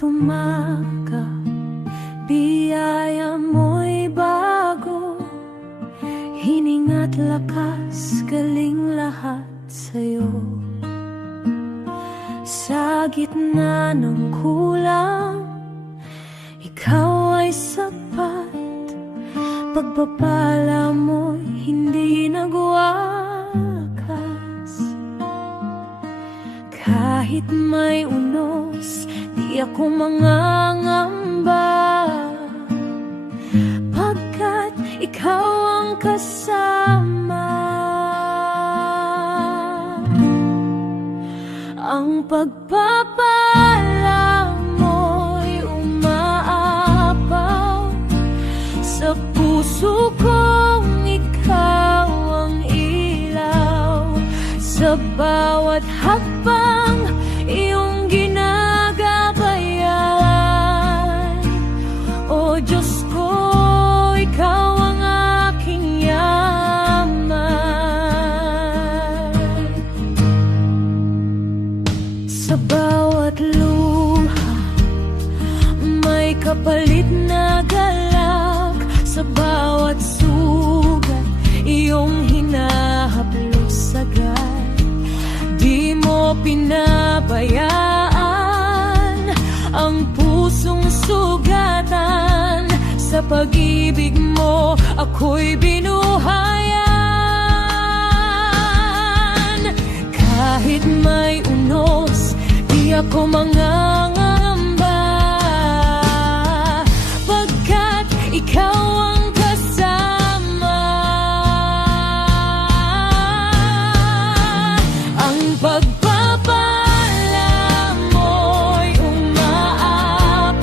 umaga, biyaya mo'y bago. Hininga't lakas, galing lahat sa'yo. Sa gitna ng kulang, ikaw ay sapat. Pagpapala mo'y hindi nagwakas. Kahit may unos, di ako mangangamba, pagkat ikaw ang kasama. Ang pagpapala mo'y umaapaw sa puso kong ikaw ang ilaw. Sa bawat hakbang iyong ginagabayan. O Diyos ko, ikaw ang aking yaman. Sa bawat luha may kapalit na galak. Sa bawat sugat iyong hinahaplos agad. Di mo pinabayaan ang pusong sugatan. Sa pag-ibig mo ako'y binuhayan. Kahit may unos, di ako mangangamba, pagkat ikaw ang kasama. Ang pagpapala mo'y umaapaw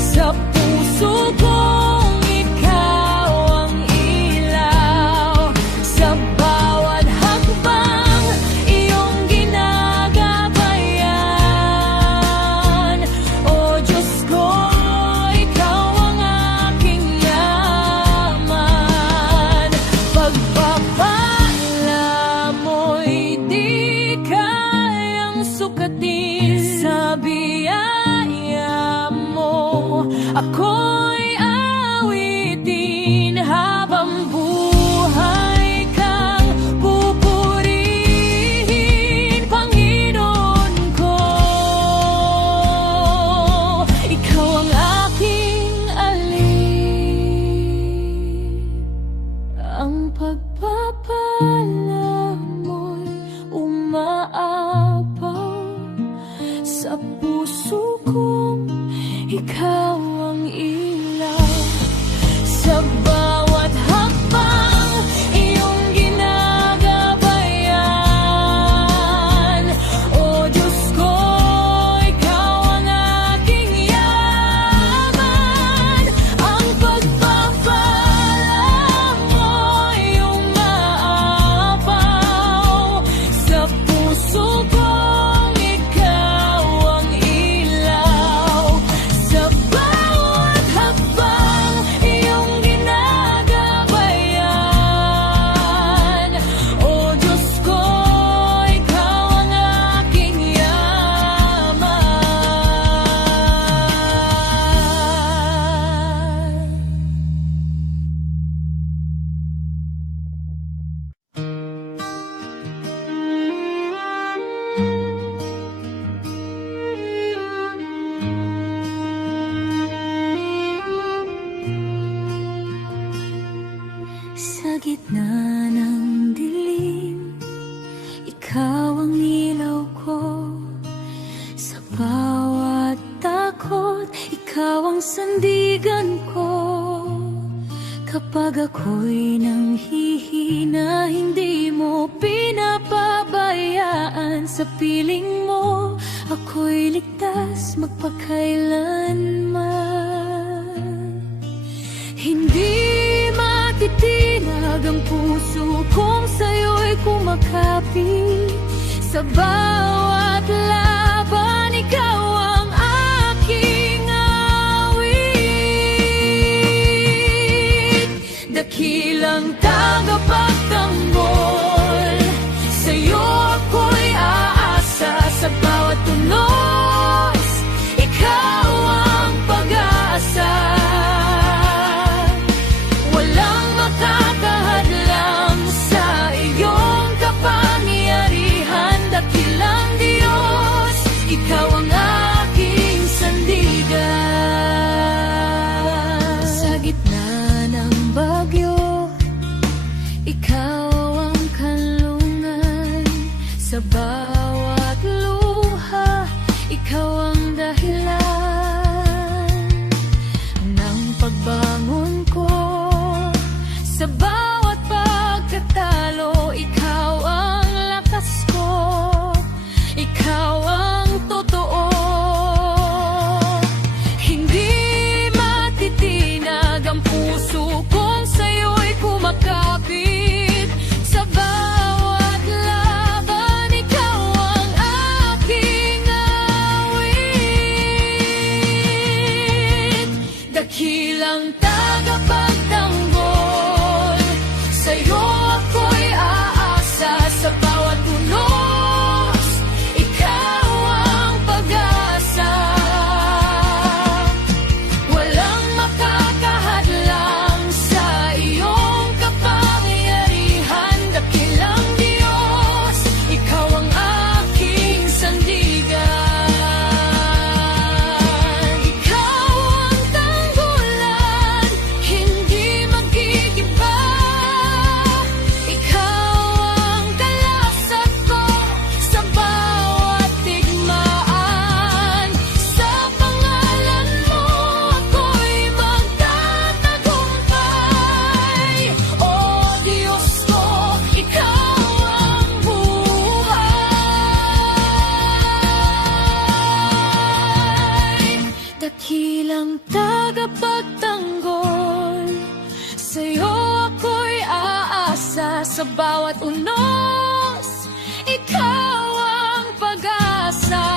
sa puso kong ikaw ang ilaw. Sa bawat hakbang iyong ginagabayan. O Diyos ko, ikaw ang aking yaman. Pagpapala mo'y di kayang sukatin. Sa biyaya mo ako'y awitin. Habang buhay kang pupurihin, Panginoon ko. Ikaw ang aking alin. Ang pagpapala mo'y umaapaw sa puso kong ikaw ang ilaw. Sa bawat hakbang iyong ginagabayan. O Diyos ko, ikaw ang aking yaman. Ang pagpapala mo'y umaapaw sa puso kong ikaw ang ilaw. Sa bawat hakbang iyong ginagabayan. O Diyos ko, ikaw ang aking yaman. Sa gitna ng dilim, ikaw ang ilaw ko. Sa bawat takot, ikaw ang sandigan ko. Kapag ako'y nanghihina, hindi mo pinapabayaan. Sa piling mo, ako'y ligtas magpakailanman. Hindi matitinag ang puso kung sa'yo'y kumakapit. Sa bawat laban, ikaw ang aking awit. Dakilang tagapagtanggol, sa'yo ako'y aasa. Sa bawat tunog ang tagapagtanggol. Sa'yo ako'y aasa sa bawat unos. Ikaw ang pag-asa.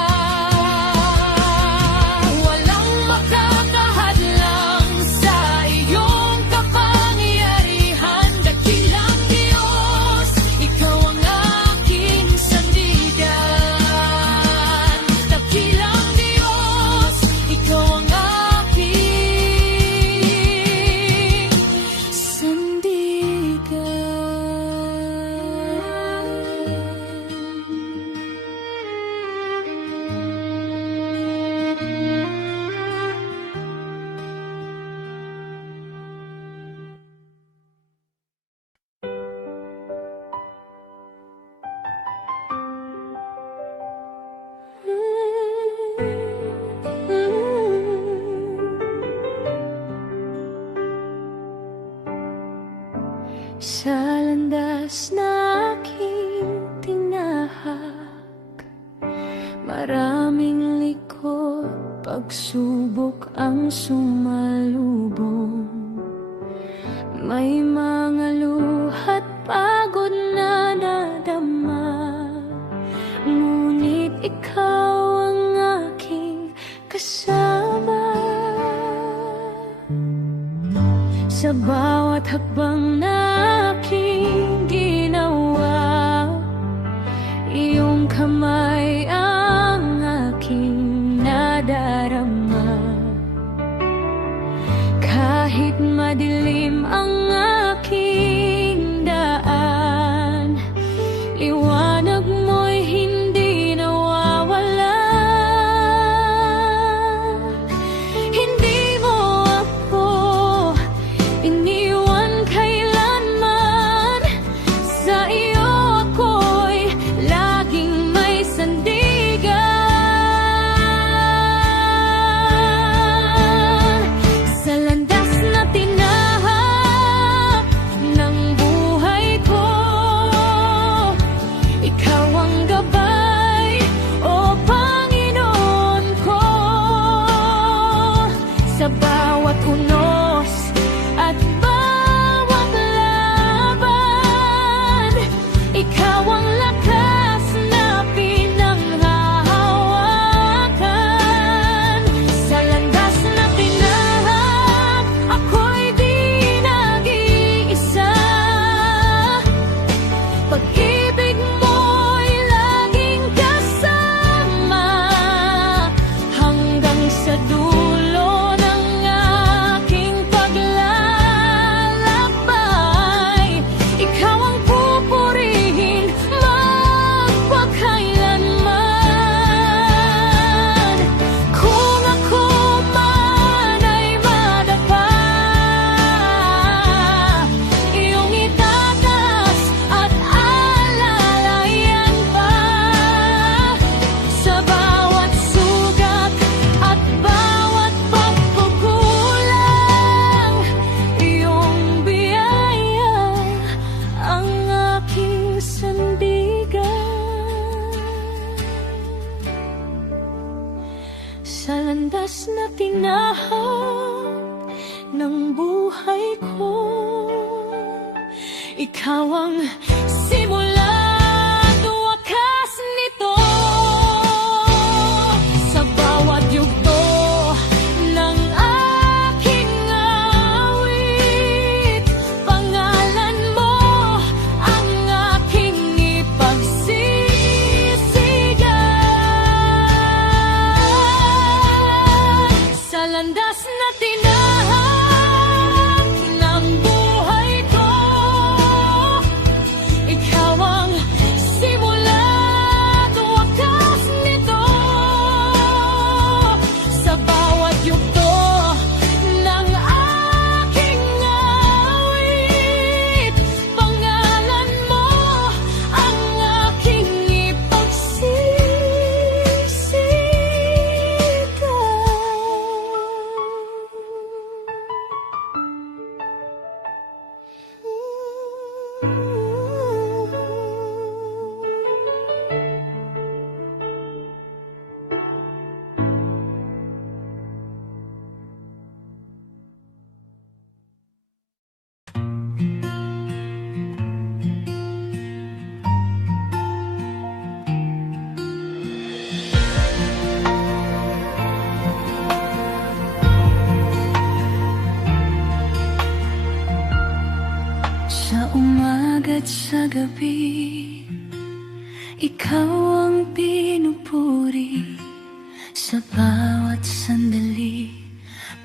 Walang makakahadlang sa iyong kapangyarihan. Dakilang Diyos, ikaw ang aking sandigan. Dakilang Diyos, ikaw ang aking sa landas na aking tinahak. Maraming liko, pagsubok ang sumalubong. May mga luha't pagod na nadama, ngunit ikaw ang aking kasama. Sa bawat hakbang na aking ginawa, iyong kamay ang aking nadarama. Kahit madilim ang aking daan, liwanag mo'y hindi nawawala. Hindi mo ako iniwan kailanman. Sa iyo ako'y laging may sandigan. Sa landas na tinahak ng buhay ko, ikaw ang gabay, o Panginoon ko. Sa bawat unos at bawat laban, ikaw ang lakas na pinanghahawakan. Sa landas na tinahak, ako'y di nag-iisa. Pag-ibig mo'y laging kasama, hanggang sa dulo ng aking paglalakbay. Ikaw ang pupurihin magpakailanman. Kung ako man ay madapa, iyong itataas at alalayan pa. Sa bawat sugat at bawat pagkukulang, iyong biyaya ang aking sandigan. Sa landas na tinahak ng buhay ko, ikaw ang simula at wakas nito. Sa bawat yugto ng aking awit, pangalan mo ang aking ipagsisigan. Sa landas na tinahak ng buhay ko, ikaw ang simula at wakas nito. Sa bawat yugto ng aking awit, pangalan mo ang aking ipagsisigan. at sa gabi, ikaw ang pinupuri. Sa bawat sandali,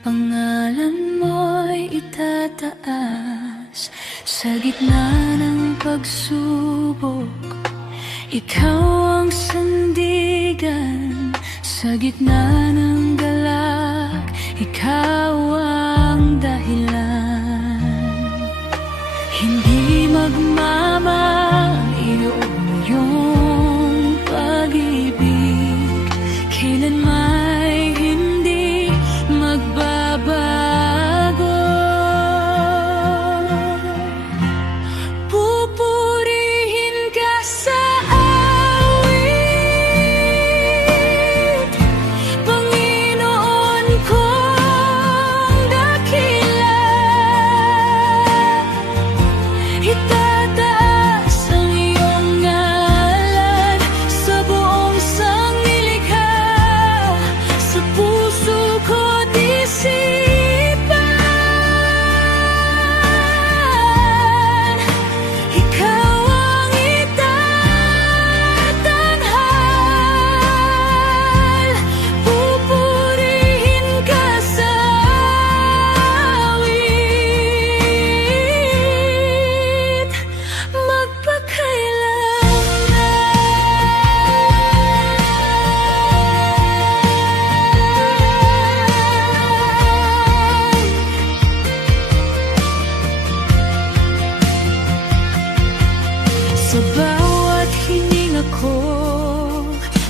pangalan mo'y itataas. Sa gitna ng pagsubok, ikaw ang sandigan. Sa gitna ng galak, ikaw ang dahilan. Hindi magmamahal iyong pag-ibig, kailan may hindi magbabago. Pupurihin ka sa awit, Panginoon kong dakila. Itataas ang iyong ngalan sa buong sanglilikha, sa puso ko't isipan. Ikaw ang itatanghal, pupurihin ka sa awit, magpakailanman. Sa bawat hininga ko,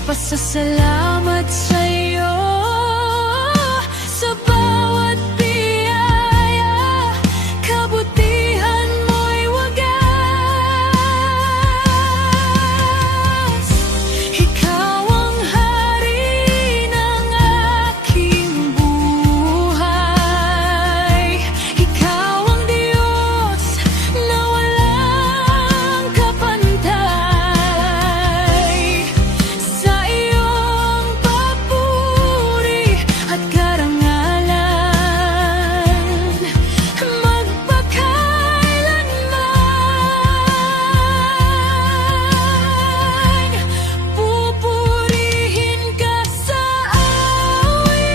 pasasalamat sa'yo. Sa bawat biyaya, kabutihan mo'y wagas. Ikaw ang hari ng aking buhay. Ikaw ang Diyos na walang kapantay. Sa iyong papuri at karangalan, magpakailanman. Pupurihin ka sa awit,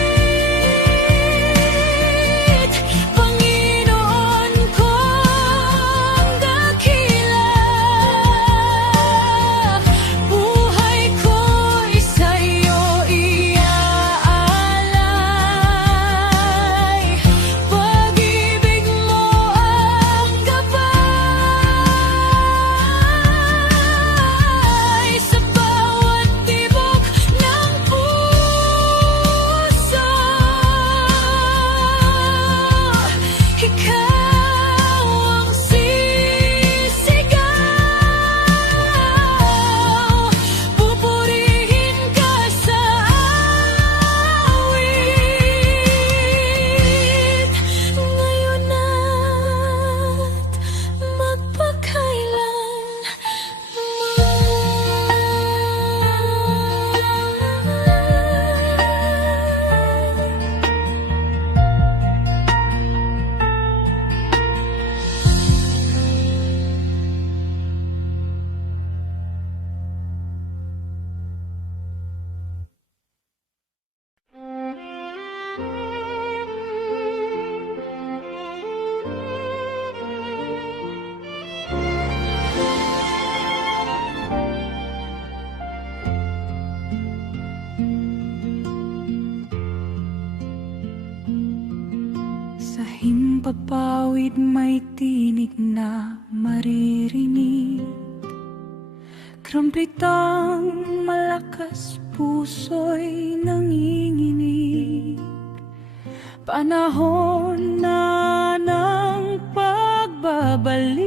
Panginoon kong dakila. Buhay ko'y sa'yo iaalay. Pag-ibig mo ang gabay sa bawat tibok ng puso. Ikaw ang sisigaw, pupurihin ka sa awit, ngayon at magpakailanman. Sa himpapawid may tinig na maririnig, kramplitang malakas puso'y nanginginig. Panahon na ng pagbabalik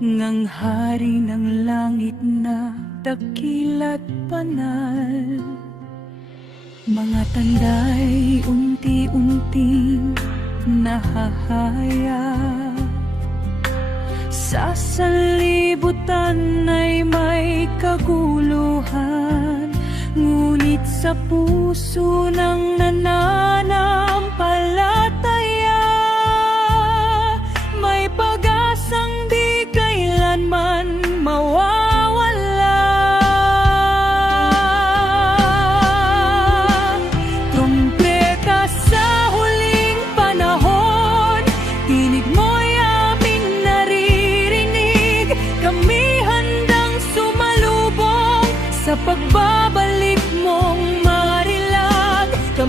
ngang hari ng langit na dakila't banal. Mga tanda'y unti-unting nahahayag, sa sanlibutan ay may kaguluhan. Ngunit sa puso ng nananampalataya may pag-asang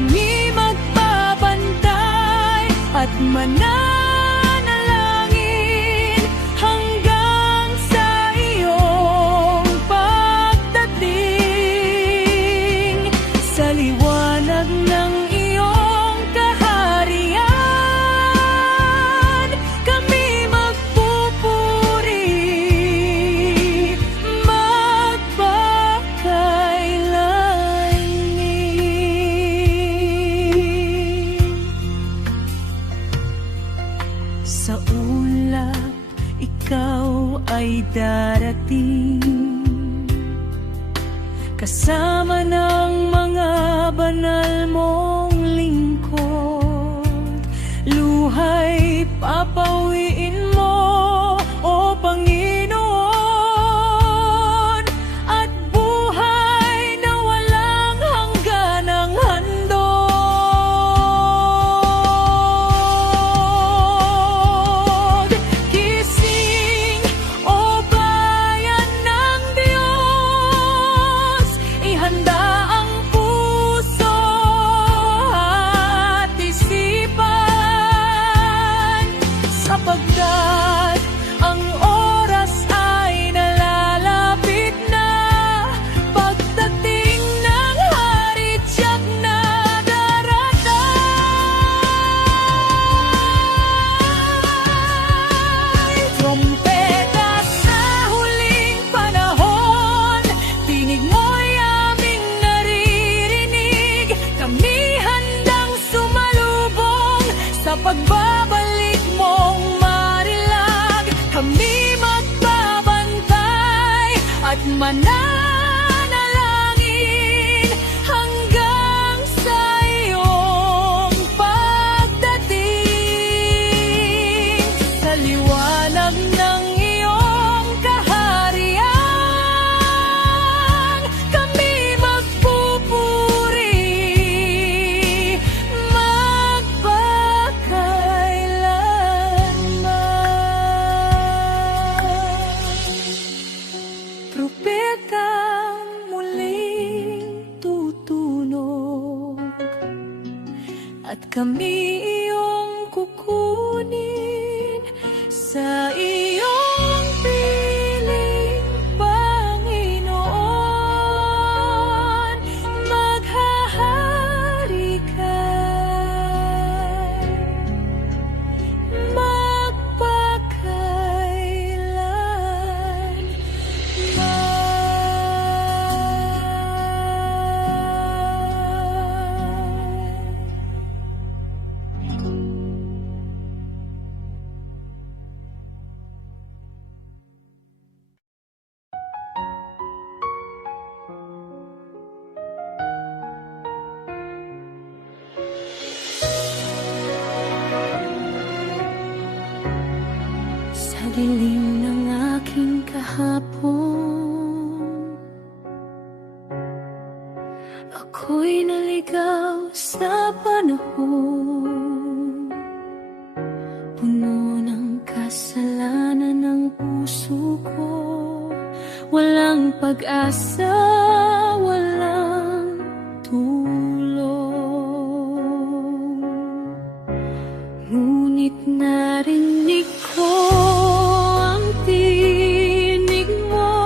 kami magbabantay at mananalangin hanggang sa iyong pagdating. Sa liwanag ng iyong kaharian, kami magpupuri magpakailanman. Sa ulap, ikaw ay darating, kasama ng mga banal mong lingkod. Luhay papawiin mo, O Panginoon, at buhay na walang hangganang handog. Gising, O bayan ng Diyos, ihanda ang puso at isipan, sapagkat ang oras ay nalalapit na. Pagdating ng hari tiyak na darating. Trompeta sa huling panahon, tinig mo'y aming naririnig. Kami handang sumalubong sa pagbabalik mong marilag. Kami magbabantay at mananalangin hanggang sa iyong pagdating. Sa liwanag ng iyong kaharian, kami magpupuri magpakailanman. Propetang muling tutunog, at kami iyong kukunin sa iyong piling, Panginoon. Maghahari ka, sa dilim ng aking kahapon, ako'y naligaw sa panahon. Puno ng kasalanan ng puso ko, walang pag-asa, walang tulong. Ngunit narinig ko ang tinig mo,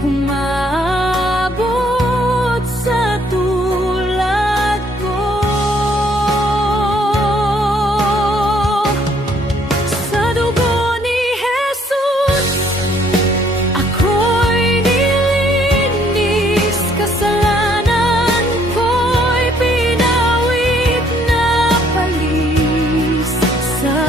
umaabot sa tulad ko. Sa dugo ni Jesus, ako'y nilinis, kasalanan ko'y pinawid na palis. Sa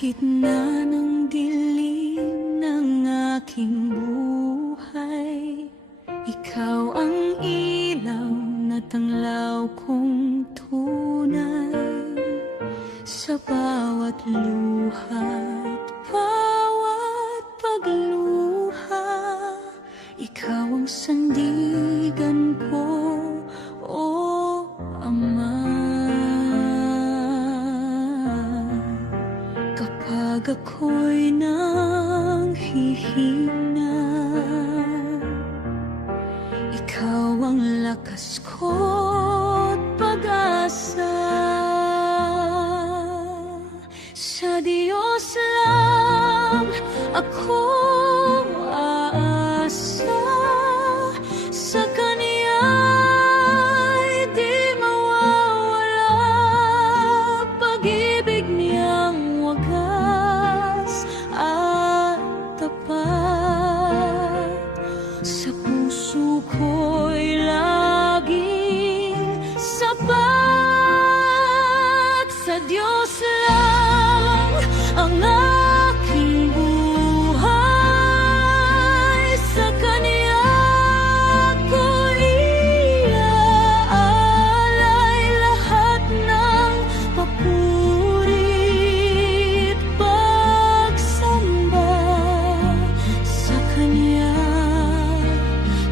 gitna ng dilim ng aking buhay, ikaw ang ilaw na tanglaw kong tunay. Sa bawat luha't bawat pagluha, ikaw ang sandigan ko, o Ama. Kapag ako'y nanghihina, ikaw ang lakas ko't pag-asa. Sa Diyos lang ako aasa, sa Kaniya'y di mawawala, pag-ibig niyang wagas at tapat. Sa puso ko'y laging sapat. Sa Diyos lang ang aking buhay, sa Kaniya ko iaalay lahat ng papuri at pagsamba. Sa Kaniya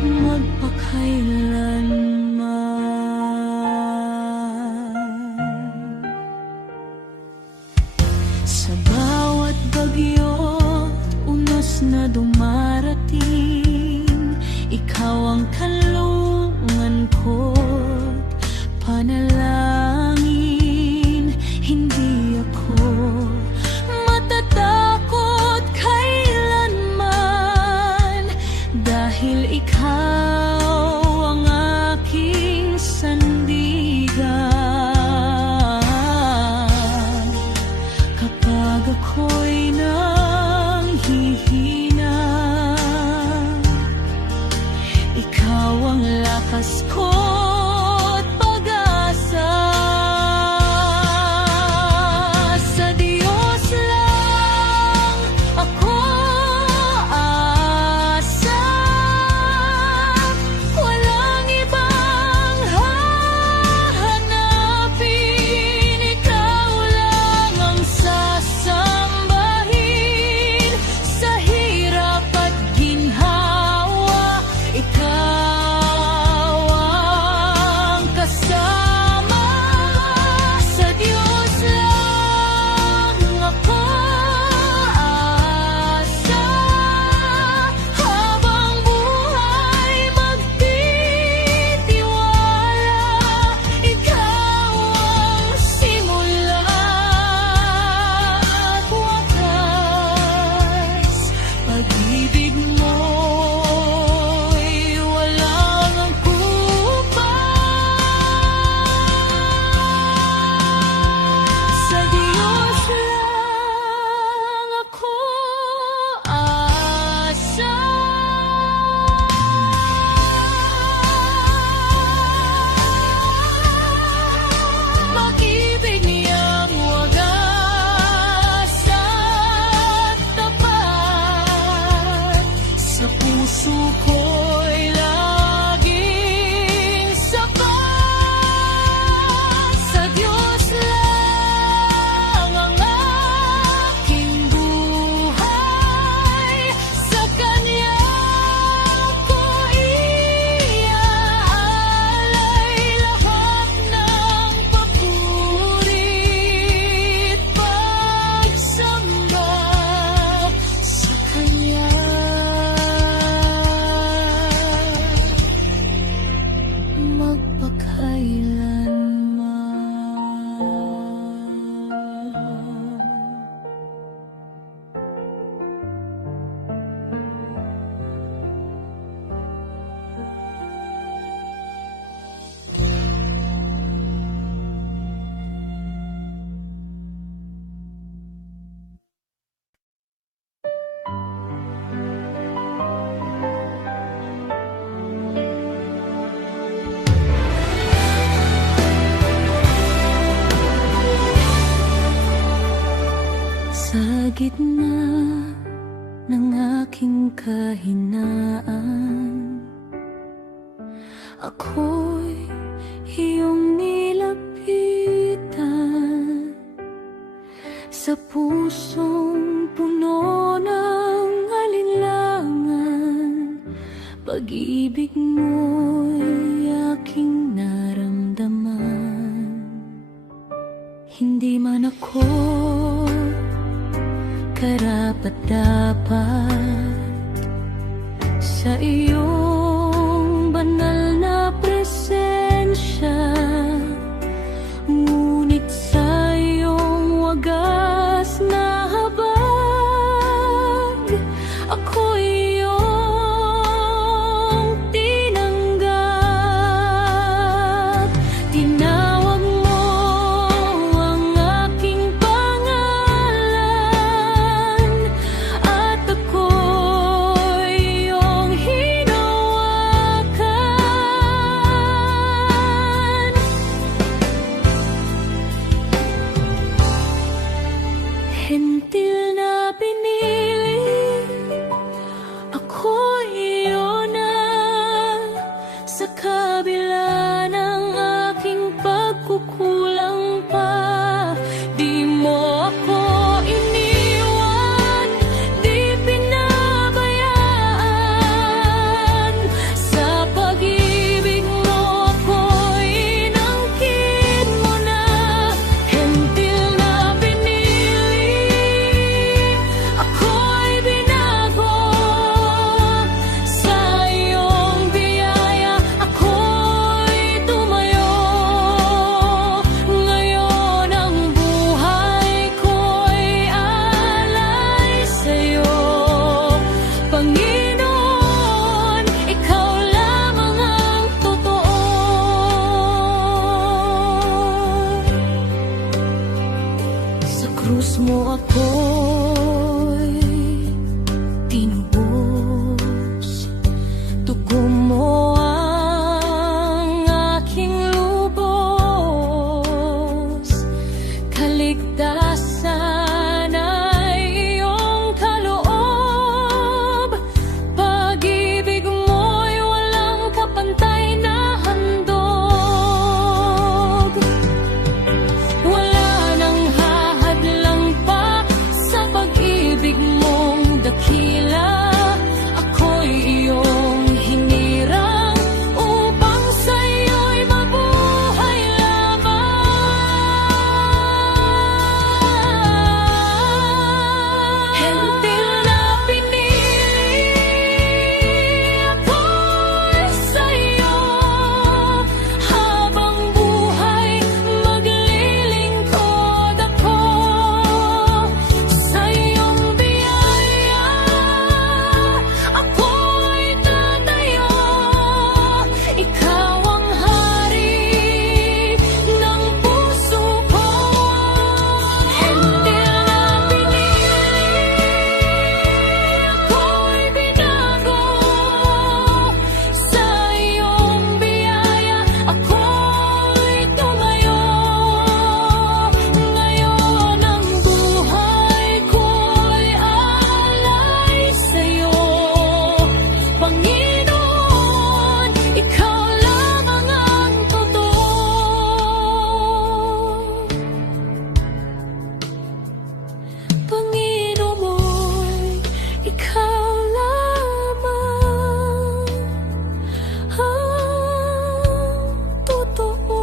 magpakailanman. Sa bawat bagyo't unos na dumarating, ikaw ang kanlungan ko't panalangin. Hindi ako matatakot kailanman, dahil ikaw ang aking sandigan. Kapag ako'y nanghihina, ikaw ang lakas ko't pag-asa. Sa Diyos lang ako aasa, walang ibang hahanapin, ikaw lang ang sasambahin. Sa hirap at ginhawa, ikaw ang kasama. Sa Diyos lang ako aasa, habang buhay magtitiwala. Ikaw ang simula at wakas, pag-ibig mo'y walang angkupan. Sa Diyos lang ako aasa. Pag-ibig niyang wagas at tapat. Sa puso ko'y laging sapat. Sa Diyos lang ang aking buhay, sa Kanya ko iaalay lahat ng papuri at pagsamba. Sa Kanya gitna ng aking kahinaan, ako'y iyong nilapitan sa pusong puno ng alinlangan. Pag-ibig mo'y aking naramdaman. Hindi man ako karapat-dapat sa iyong banal na presensya, ngunit sa iyong wagas na habag, ako'y iyong tinanggap. Tinawag mo ang aking pangalan at ako'y iyong hinawakan. Hentil na pinili, ako'y iyo na sa kabila ng aking pagkukulang pa. Di mo ako iniwan, di pinabayaan. Sa pag-ibig mo ako'y inangkin mo na. Hentil na pinili, ako'y binago. Sa iyong biyaya ako'y tumayo. Ngayon ang buhay ko'y alay sa'yo. Panginoon, ikaw lamang ang totoo. Sa krus mo ako'y tinubos. Dugo mo ang aking lubos. Kaligtasan ay iyong kaloob. Pag-ibig mo'y walang kapantay na handog. Wala nang hahadlang pa sa pag-ibig mong dakila. Ako'y iyong hinirang upang sa'yo'y mabuhay lamang. Hentil na pinili, ako'y sa'yo. Habang buhay maglilingkod ako. Sa iyong biyaya ako'y tatayo. Ikaw ang hari ng puso ko. Hentil na pinili, ako'y binago. Sa iyong biyaya ako'y tumayo. Ngayon ang buhay ko'y alay sa'yo. Panginoon, ikaw lamang ang totoo. Panginoon, ikaw lamang ang totoo.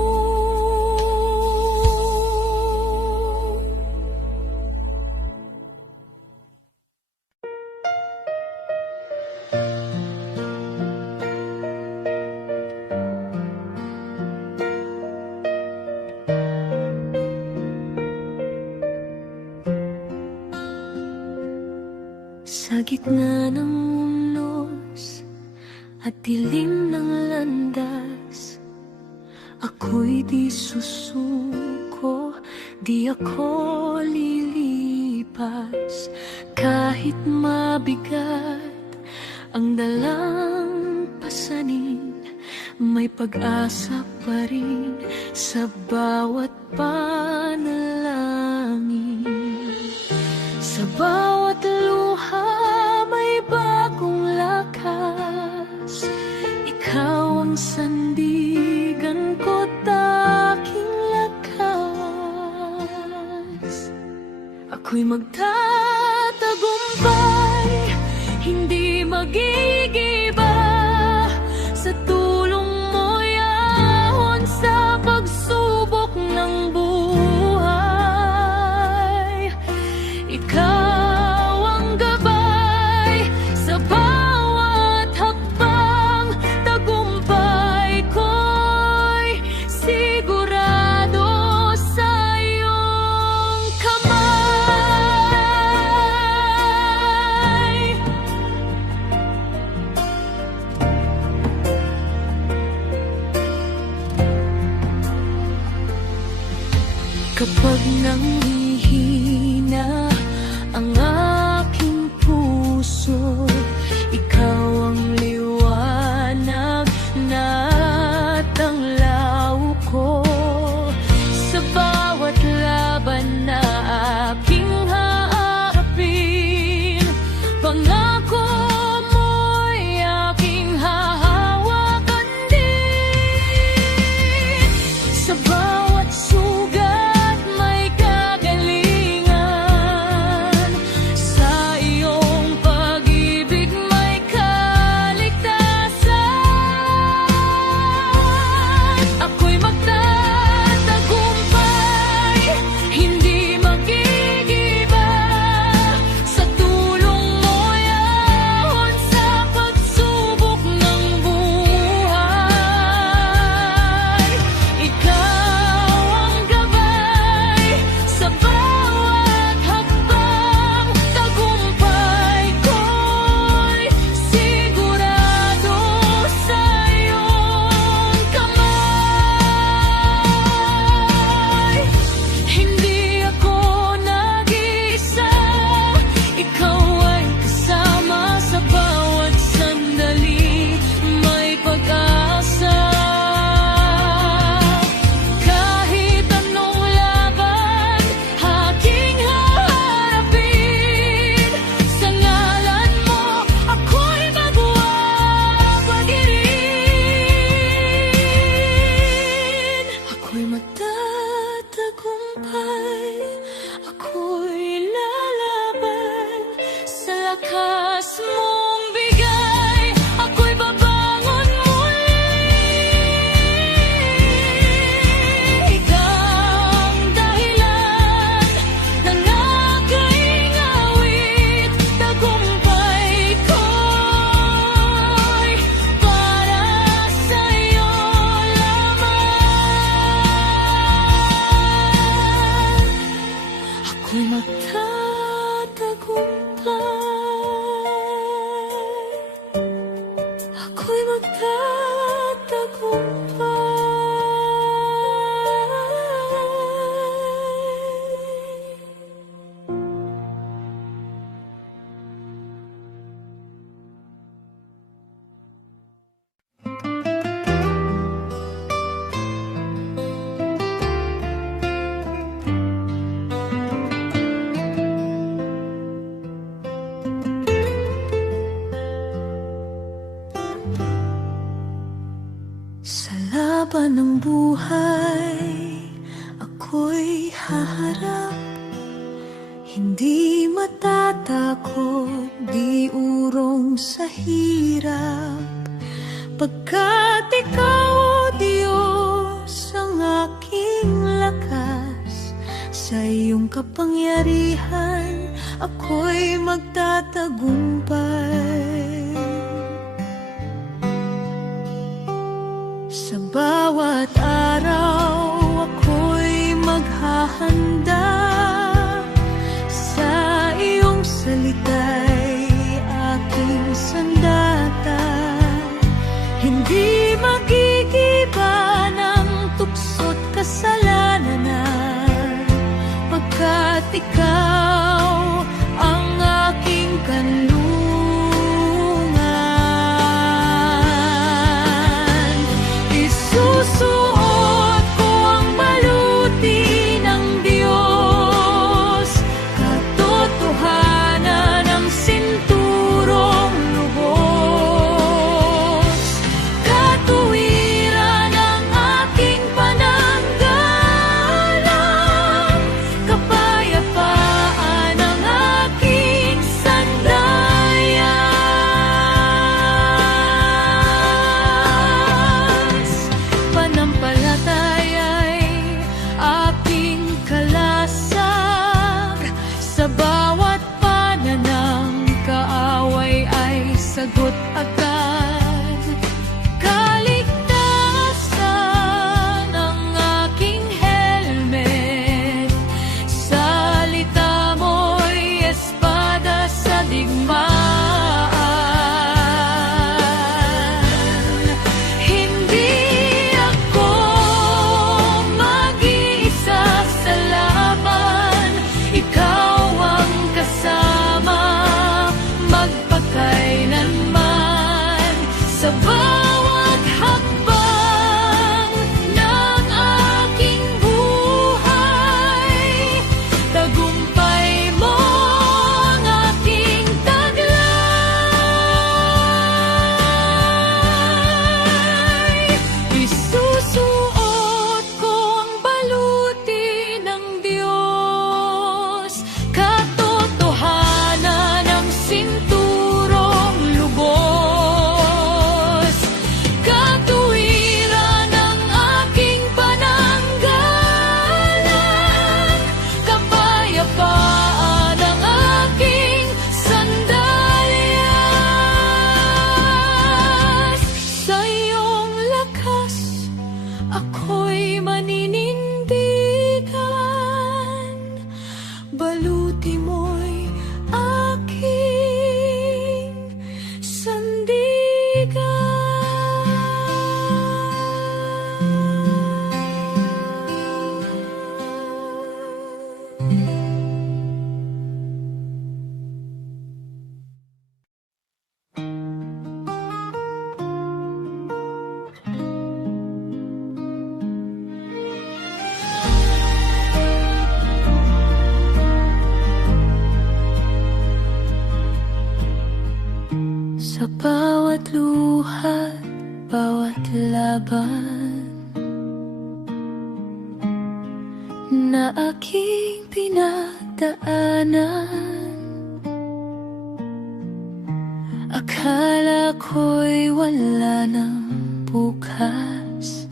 Sa gitna ng unos at dilim ng landas, ako'y di susuko, di ako lilipas. Kahit mabigat ang dalang pasanin, may pag-asa pa rin sa bawat panalangin. Sa bawat luha may bagong lakas. Ikaw ang sandigan ko't aking lakas. Ako'y magtatagumpay, hindi magigiba. Sa tulong mo'y ahon sa pagsubok ng buhay. Ikaw ang gabay sa bawat hakbang. Tagumpay ko'y sigurado sa iyong kamay. Kapag nanghihina ang aking puso, ikaw ang liwanag na tanglaw ko. Sa bawat laban na aking haharapin, pangako mo'y aking hahawakan din. Sa bawat sugat may kagalingan, sa iyong pag-ibig may kaligtasan. Ako'y magtatagumpay, hindi magigiba. Sa tulong mo'y ahon sa pagsubok ng buhay. Ikaw ang gabay sa bawat hakbang. Tagumpay ko'y sigurado sa iyong kamay. Hindi ako nag-iisa, ikaw ay kasama sa bawat sandali. May pag-asa kahit anong laban aking haharapin. Sa ngalan mo ako'y magwawag-irin. Ako'y magtatagumpay, ako'y lalaban. Sa lakas mong bigay, ako'y babangon muli. Ikaw ang dahilan ng aking awit. Tagumpay ko'y para sa'yo lamang. Ako'y magtatagumpay, ako'y magtatagumpay. Sa laban ng buhay, ako'y haharap. Hindi matatakot, di urong sa hirap. Pagkat ikaw, O Diyos, ang aking lakas. Sa iyong kapangyarihan, ako'y magtatagumpay. Sa bawat araw ako'y maghahanda. Sa iyong salita'y aking sandata. Hindi magigiba ng tukso't kasalanan, pagkat ikaw ang aking kanlungan. Isusuot ako'y maninindigan. Baluti mo'y aking sandigan. Sa bawat luha, bawat laban na aking pinagdaanan, akala ko'y wala ng bukas.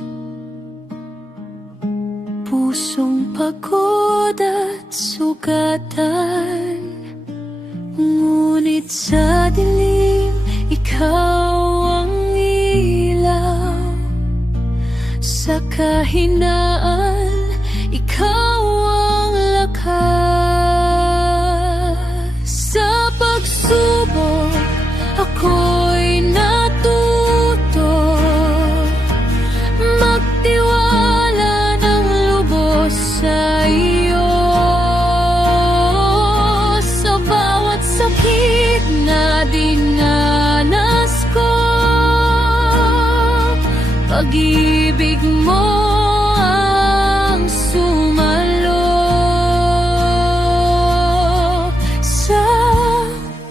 Pusong pagod at sugatan, ngunit sa dilim ikaw ang ilaw. Sa kahinaan, ikaw ang lakas. Sa pagsubok, ako'y natuto magtiwala ng lubos sa iyo. Sa bawat sakit na dinanas ko, pag-ibig mo ang sumalo. Sa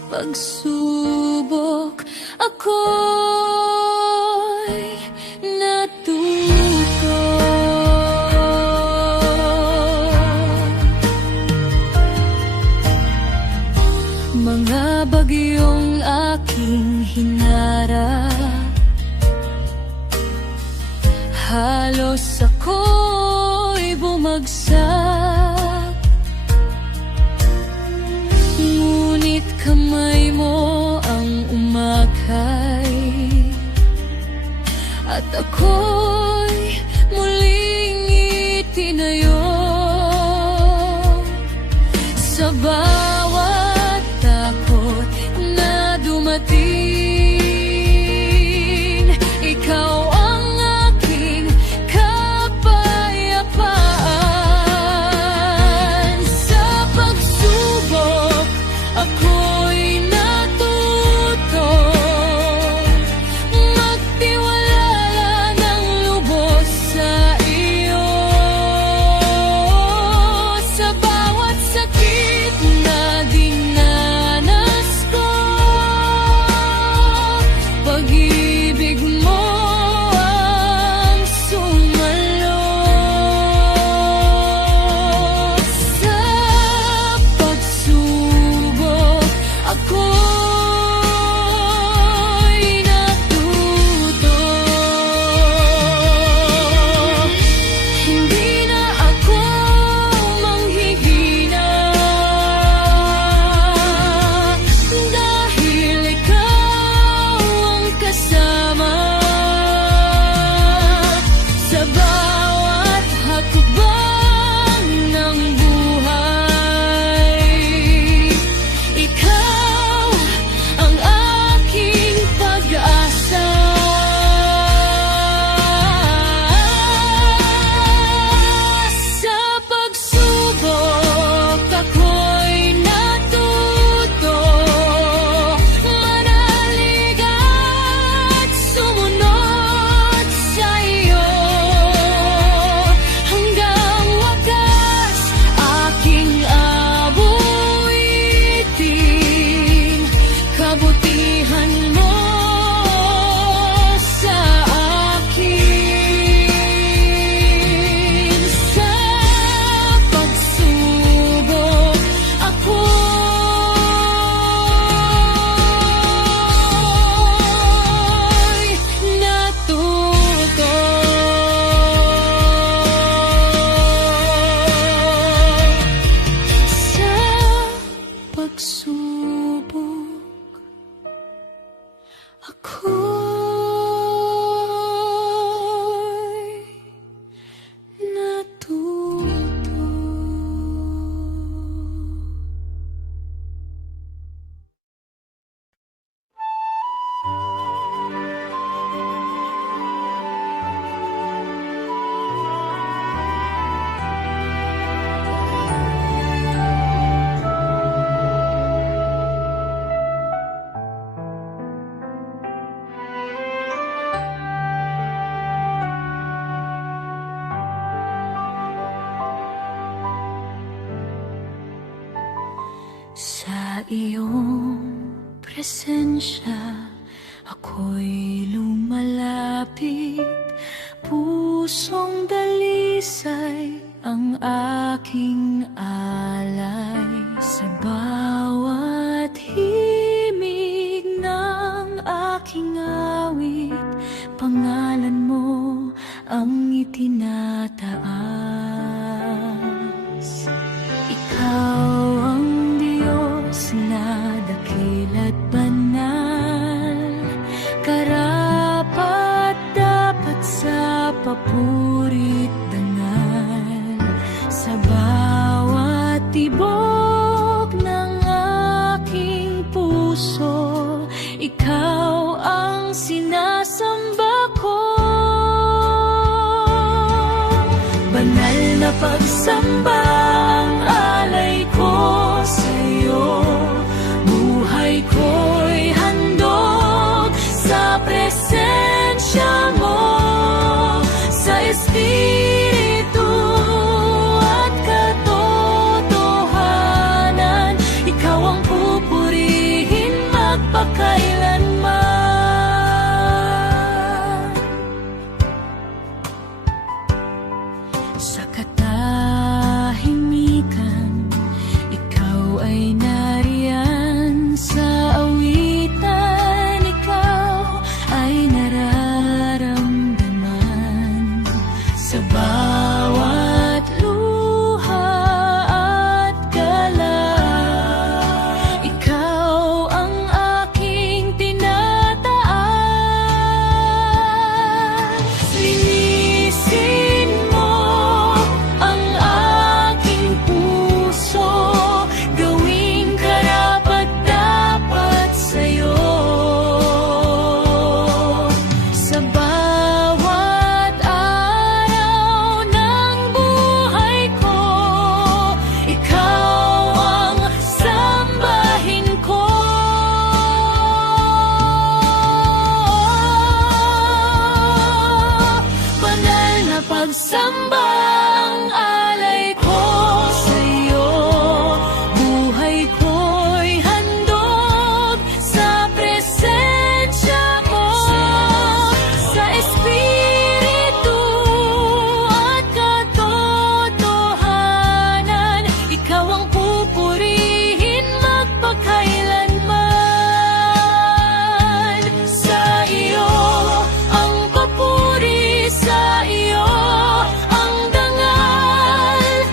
pagsubok, ako'y natuto. Mga bagyong aking hinarap, halos ako'y bumagsak. Ngunit kamay mo ang umakay, at ako'y muling itinayo. Sa bawat takot na dumating, ikaw ang aking kapayapaan. Sa pagsubok, ako'y natuto magtiwala ng Sa iyong presensya, ako'y lumalapit. Pusong dalisay ang aking alay. Sa bawat himig ng aking awit, pangalan mo ang itinataas. Ikaw ang Diyos na dakil at banal, karapat dapat sa papurit dangal. Sa bawat tibok ng aking puso, ikaw ang sinasamba ko. Banal na pagsamba ang alay ko sa'yo. Buhay ko'y handog sa presensya mo. Sa Espiritu at katotohanan, ikaw ang pupurihin magpakailanman. Sa katahimikan, ikaw ay nariyan. Sa awitan, ikaw ay nararamdaman. Sa bawat luha at galaw, ikaw ang aking tinataas. Linisin mo ang aking puso, gawing karapat-dapat sa'yo. Sa bawat araw ng buhay ko, ikaw ang sambahin ko. Banal na pagsamba ang alay ko sa'yo. Buhay ko'y handog sa presensya mo. Sa Espiritu at katotohanan, ikaw ang pupurihin magpakailanman. Sa iyo ang papuri, sa iyo ang dangal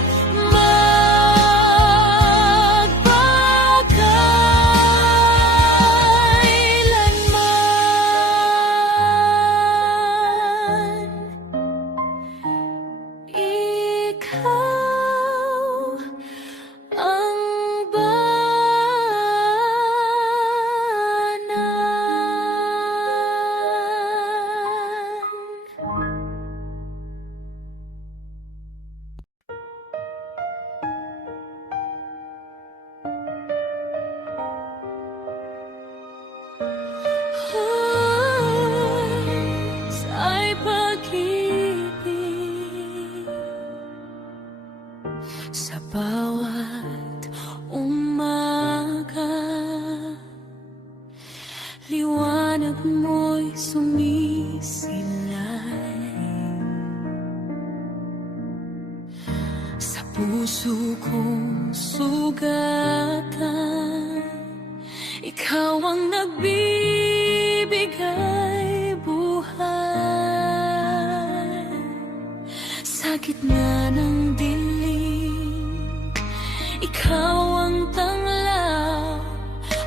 magpakailanman. Ikaw ang banal. Sa'y pag-ibig, sa bawat umaga, liwanag mo'y sumisilay. Sa puso kong sugatan, ikaw ang nagbibigay buhay. Sa gitna ng dilim, ikaw ang tanglaw.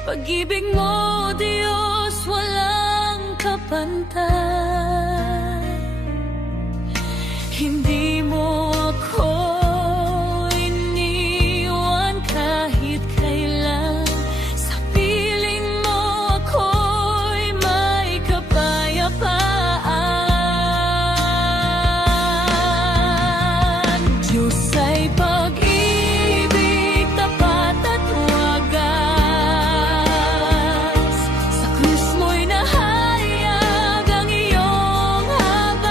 Pag-ibig mo, Diyos, walang kapantay. Hindi mo ako iniwan kahit kailan. Sa piling mo ako'y may kapayapaan. Diyos ay pag-ibig, tapat at wagas. Sa krus mo'y nahayag ang iyong habag.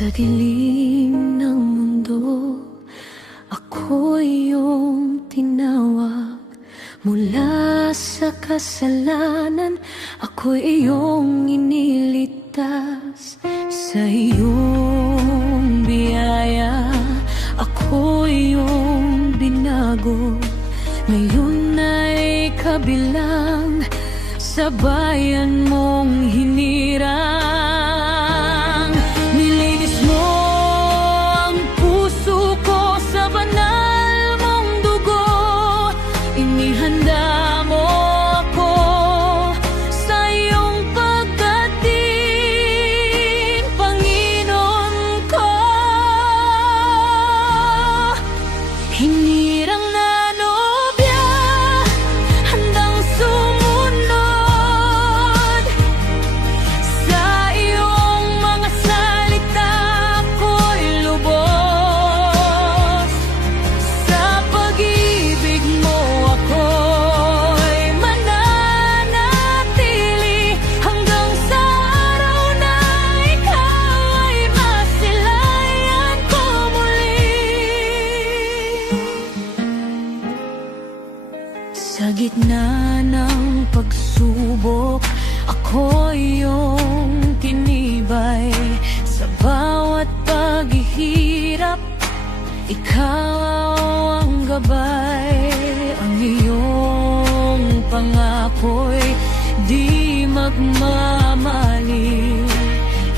Sa dilim ng mundo, ako iyong tinawag. Mula sa kasalanan, ako iyong iniligtas. Sa iyong biyaya, ako iyong binago. Ngayon ay kabilang sa bayan mong hinirang. Nilinis mo ang puso ko sa banal mong dugo. Inihanda mo ako sa iyong pagdating, Panginoon ko. Hinirang na nobya, handang sumunod sa iyong mga salita. Ako'y lubos sa pag-ibig mo. Ako'y mananatili hanggang sa araw na ikaw ay masilayan ko muli. Sa gitna ng pagsubok, ako iyong tinibay. Sa bawat paghihirap, ikaw ang gabay. Ang iyong pangako'y di magmamali.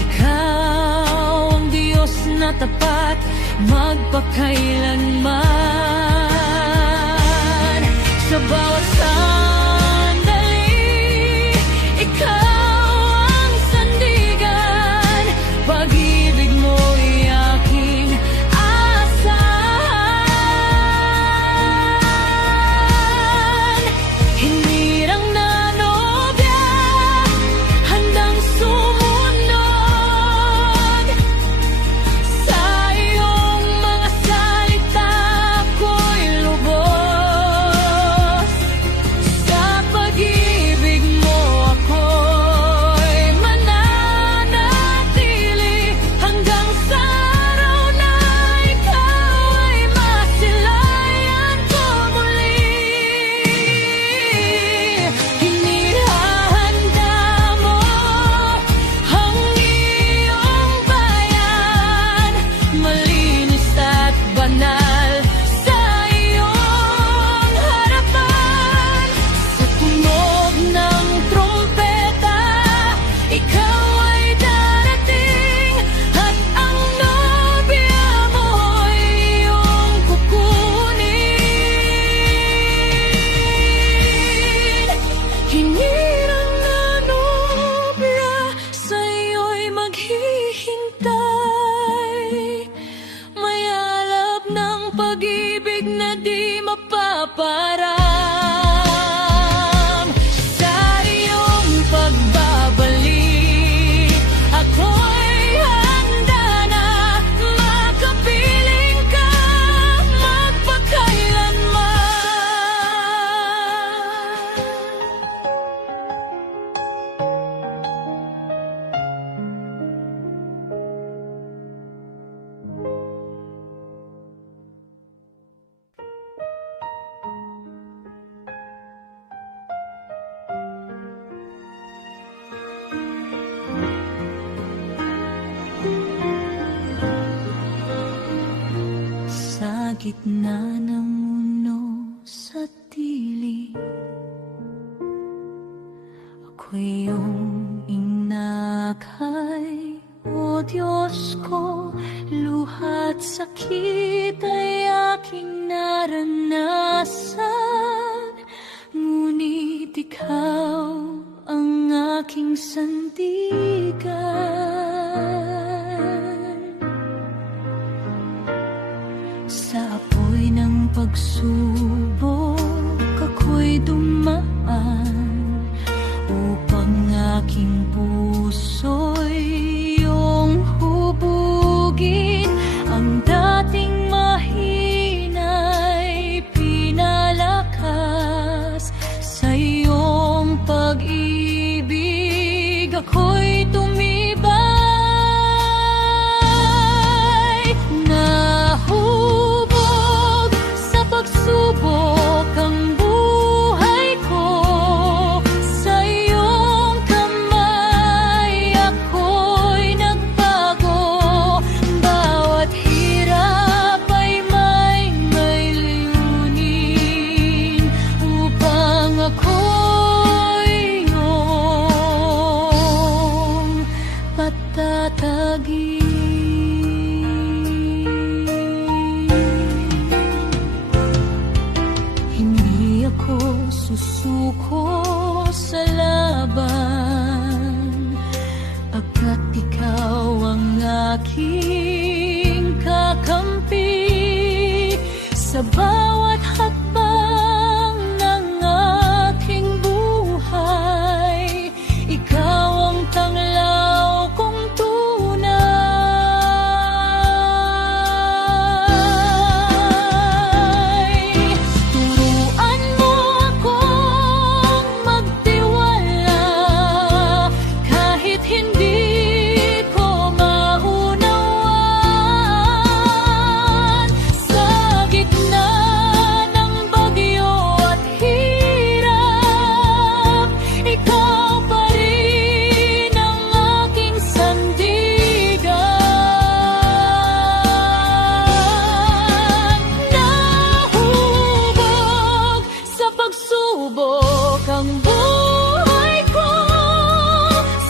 Ikaw ang Diyos na tapat magpakailanman. Sa bawat sandali, ikaw ang sandigan. Pag-ibig mo'y aking asahan. Hinirang na nobya, handang sumunod sa iyong mga salita. Ako'y lubos sa pag-ibig mo. Ako'y mananatili hanggang sa araw na ikaw ay masilayan ko muli. Hinihanda mo ang iyong bayan, malinis at banal sa iyong harapan. Sa tunog ng trumpeta, ikaw ay darating, at ang nobya mo'y iyong kukunin. Hinirang na nobya, sa iyo'y maghihintay. May alab ng pag-ibig na di mapaparam. Sa iyong pagbabalik, ako'y handa na makapiling ka magpakailanman. Sa gitna ng mundo sa dilim, ako iyong inakay. O Diyos ko, luha't sakit ay aking naranasan, ngunit ikaw ang aking sandigan. Sa apoy ng pagsubok, ako'y dumaan upang aking puso'y iyong hubugin. Ang dating mahina'y pinalakas sa iyong pag-ibig. Ako'y tumibay pagtatagi. Hindi ako susuko sa laban, pagkat ikaw ang aking kakampi sa bawat hakbang ng aking buhay. Ikaw ang tanglaw kong tunay. Turuan mo akong magtiwala kahit hindi ko maunawaan. Sa gitna ng bagyo at hirap, ikaw pa rin ang aking sandigan. Nahubog sa pagsubok ang buhay ko,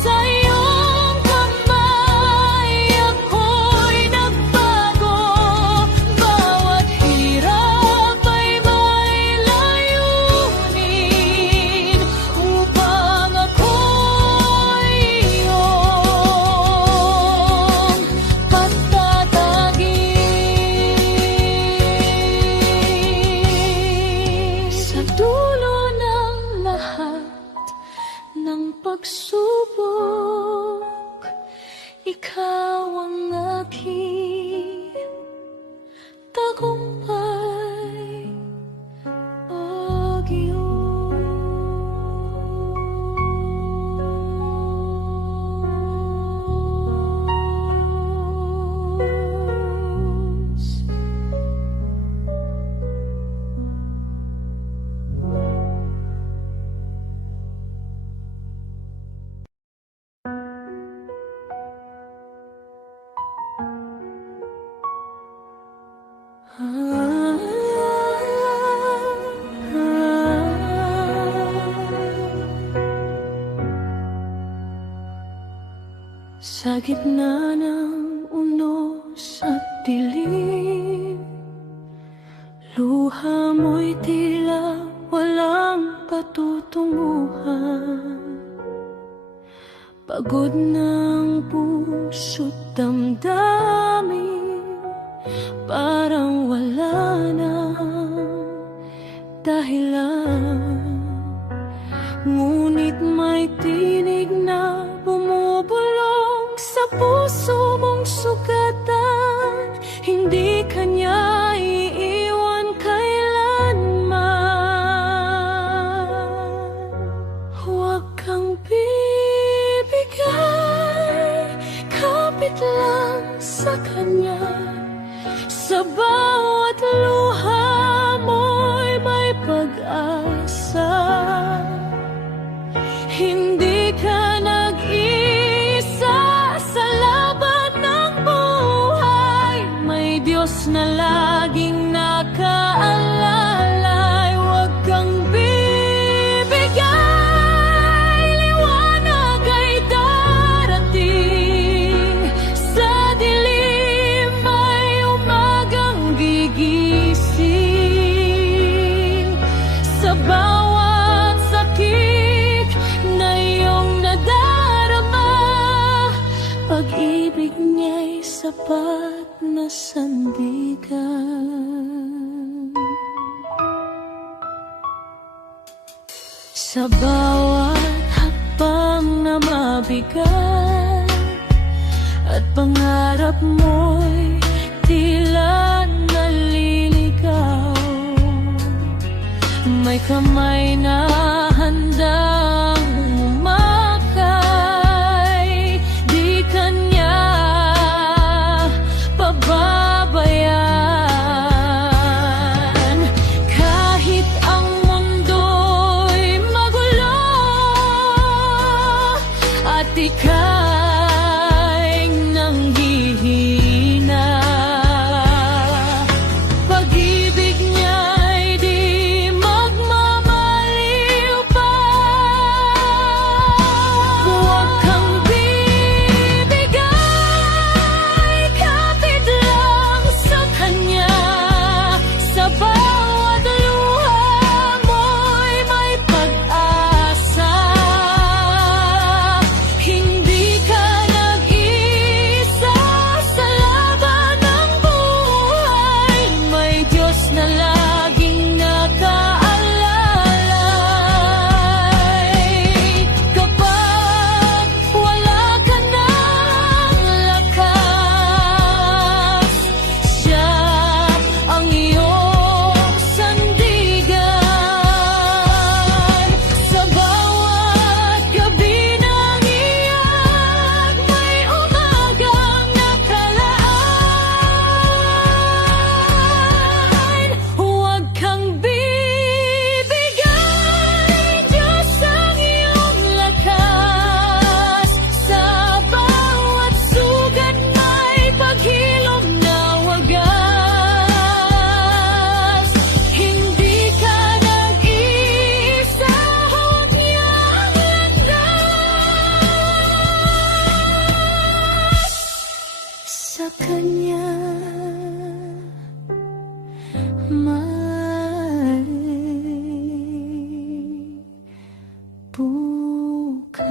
sa iyong kamay ako'y nagbago. Bawat hirap ay may layunin upang ako'y iyong patatagin. Sa dulo ng lahat ng pagsubok, ikaw ang aking tagumpay. Diyos. Sa gitna ng unos at dilim, luha mo'y tila walang patutunguhan. Pagod ng puso't damdamin, parang wala na dahilan. Ngunit may tinig na bumubulong sa puso mong sugatan. Hindi kanya iiwan kailanman. Huwag kang bibigay, kapit lang sa kanya. Sa bawat luha mo'y may pag-asa. Hindi ka nag-iisa sa laban ng buhay. May Diyos na laging nakaalalay. Huwag kang bibigay, liwanag ay darating. Sa dilim ay umagang gigising. Sa bawat sakit na iyong nadarama, pag-ibig niya'y sapat na sandigan. Sa bawat hakbang na mabigat at pangarap mo'y tila naliligaw, may kamay na handang umakay. Di kanya pababayaan. Kahit ang mundo'y magulo at ika'y nanghihina, pag-ibig niya'y di magmamaliw kanya. May bukas.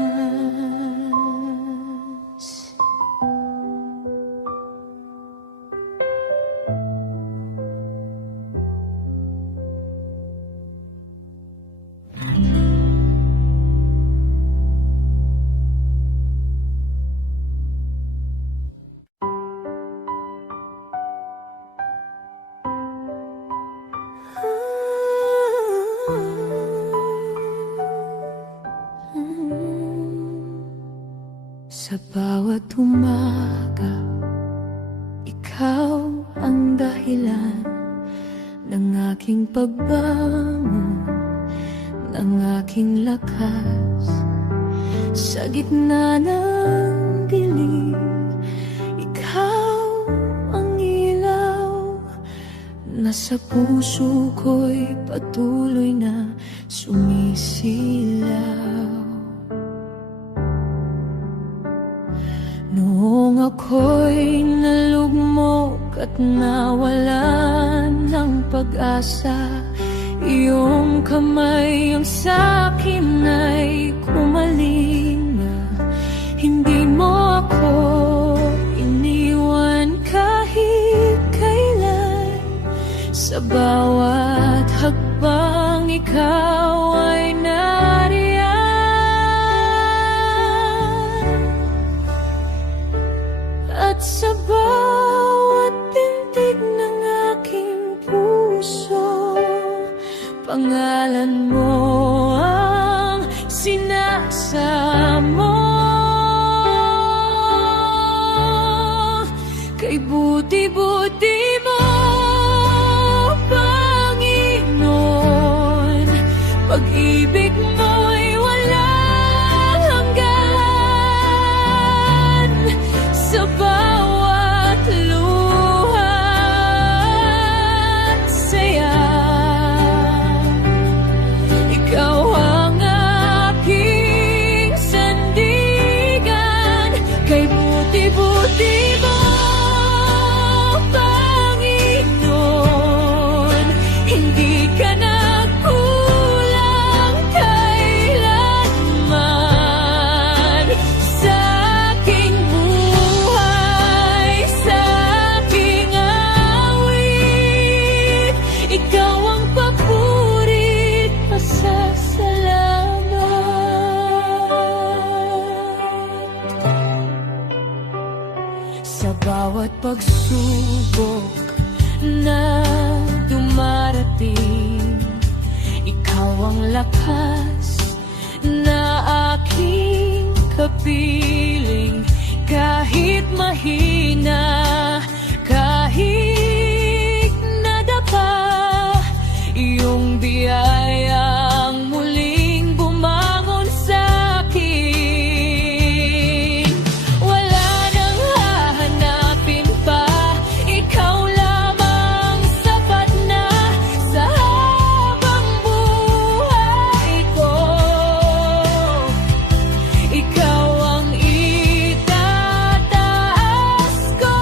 Sa bawat umaga, ikaw ang dahilan ng aking pagbangon, ng aking lakas. Sa gitna ng dilim, ikaw ang ilaw na sa puso ko'y patuloy na sumisilaw. Noong ako'y nalugmok at nawalan ng pag-asa, iyong kamay ang sa'kin ay kumalinga. Hindi mo ako iniwan kahit kailan. Sa bawat hakbang ikaw ay nariyan. At sa bawat tintig ng aking puso, pangalan mo ang sinasamo. Kay buti-buti mo, Panginoon, pag-ibig mo'y walang hanggan. Sa bawat luha at saya, ikaw ang aking sandigan. Kay buti-buti mo, Panginoon, hindi ka nagkulang kailanman sa aking buhay, sa aking awit. Ikaw ang papuri, pasasalamat. Sa bawat pagsubok na dumarating, ikaw ang lakas na aking kapiling. Kahit mahina, kahit nadapa, iyong biyayang muling bumangon sa'kin. Wala nang hahanapin pa, ikaw lamang sapat na sa habang buhay ko. Ikaw ang itataas ko.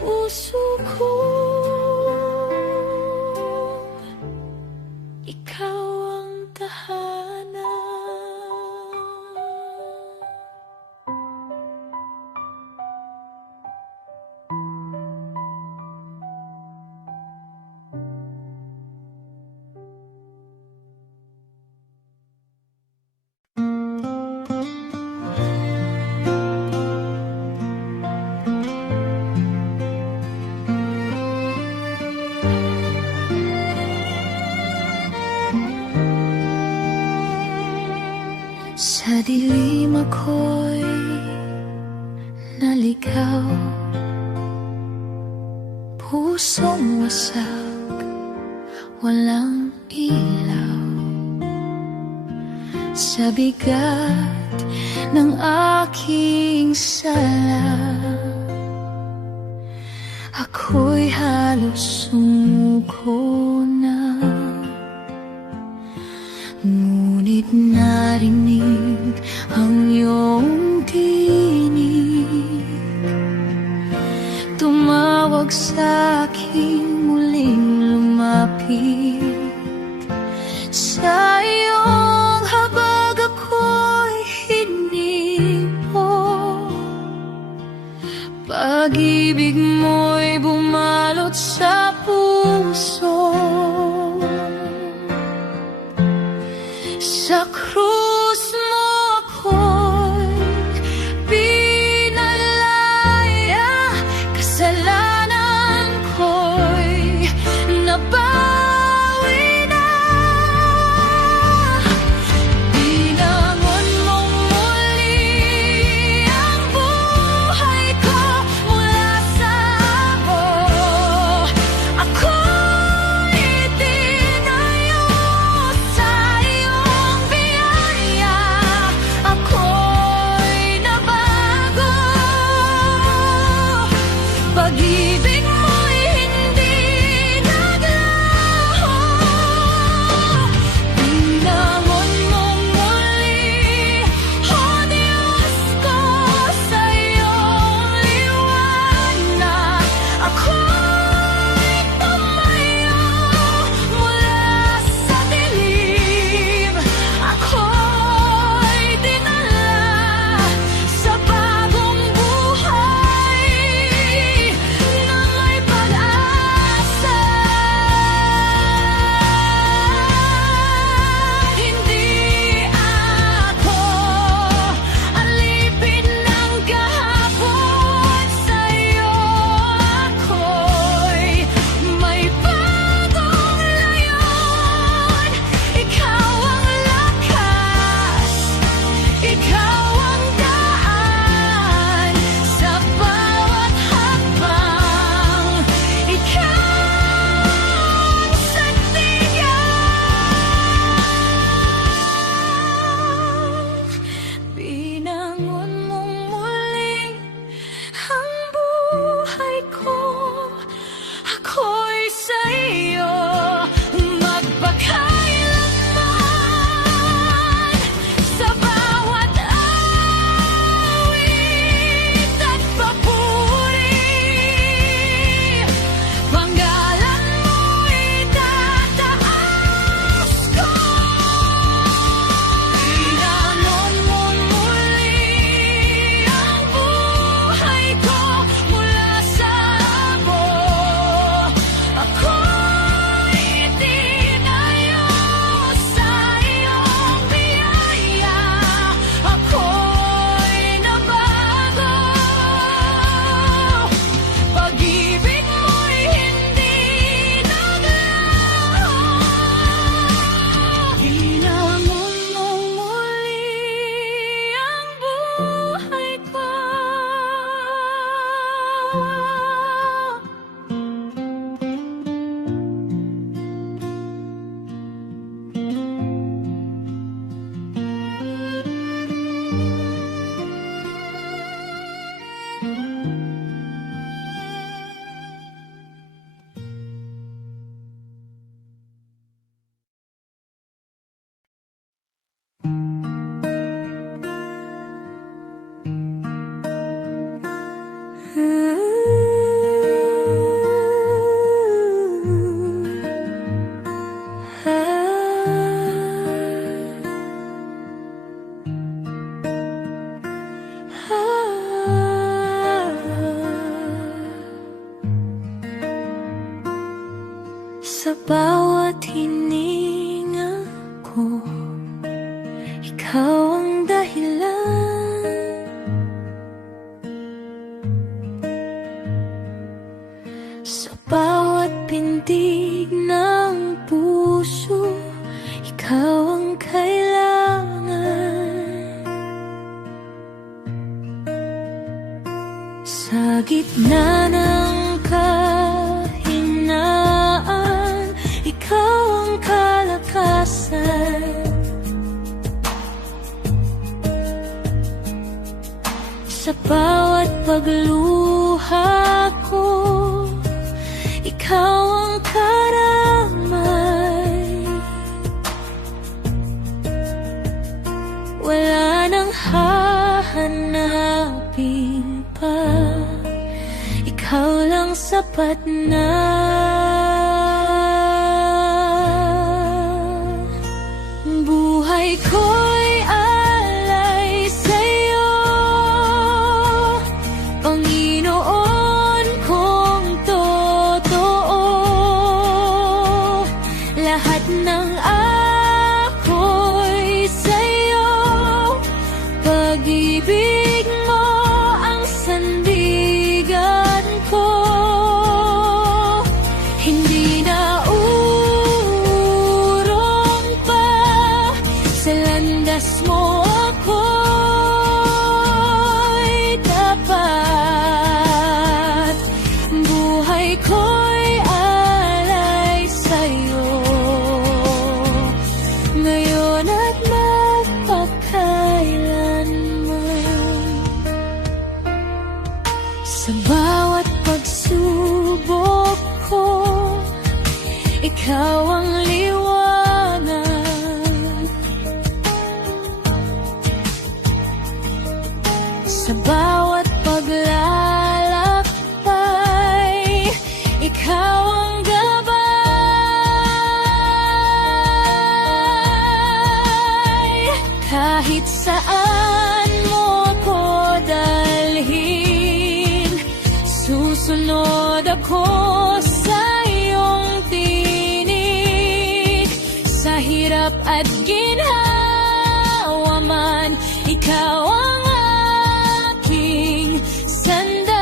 puso ko. Ikaw ang tahanan. Sa dilim ako'y naligaw, pusong wasak, walang ilaw. Sa bigat ng aking sala, ako'y halos sumuko na. Ngunit narinig ang iyong tinig, tumawag sa'king muling lumapit. Sa iyong habag ako'y hinipo, pag-ibig mo'y bumalot sa puso. Sa krus mo ako'y pinalaya, kasalanan ko'y nabawi na. Binangon mong muli ang buhay ko mula sa abo. Ako'y bawat hininga ko, ikaw ang dahilan. Sa bawat pintig ng puso, ikaw ang kailangan. Sa gitna ng kahinaan, ikaw ang kalakasan. Sa bawat pagluha ko, ikaw ang karamay. Wala nang hahanapin pa, ikaw lang sapat na. Buhay ko'y alay sa'yo, Panginoon kong totoo. Lahat ng ako'y sa'yo, pag-ibig mo ang sandigan ko. Hindi na urong pa, sa landas mo ako'y tapat. Buhay ko'y alay sa'yo, ngayon at magpakailanman. Sa bawat pagsubok ko, ikaw ang liwanag. Sa bawat paglalakbay, ikaw ang gabay. Kahit saan mo ko dalhin, susunod ako sa iyong tinig. Sa hirap at ginhawa man, ikaw ang aking sandalan.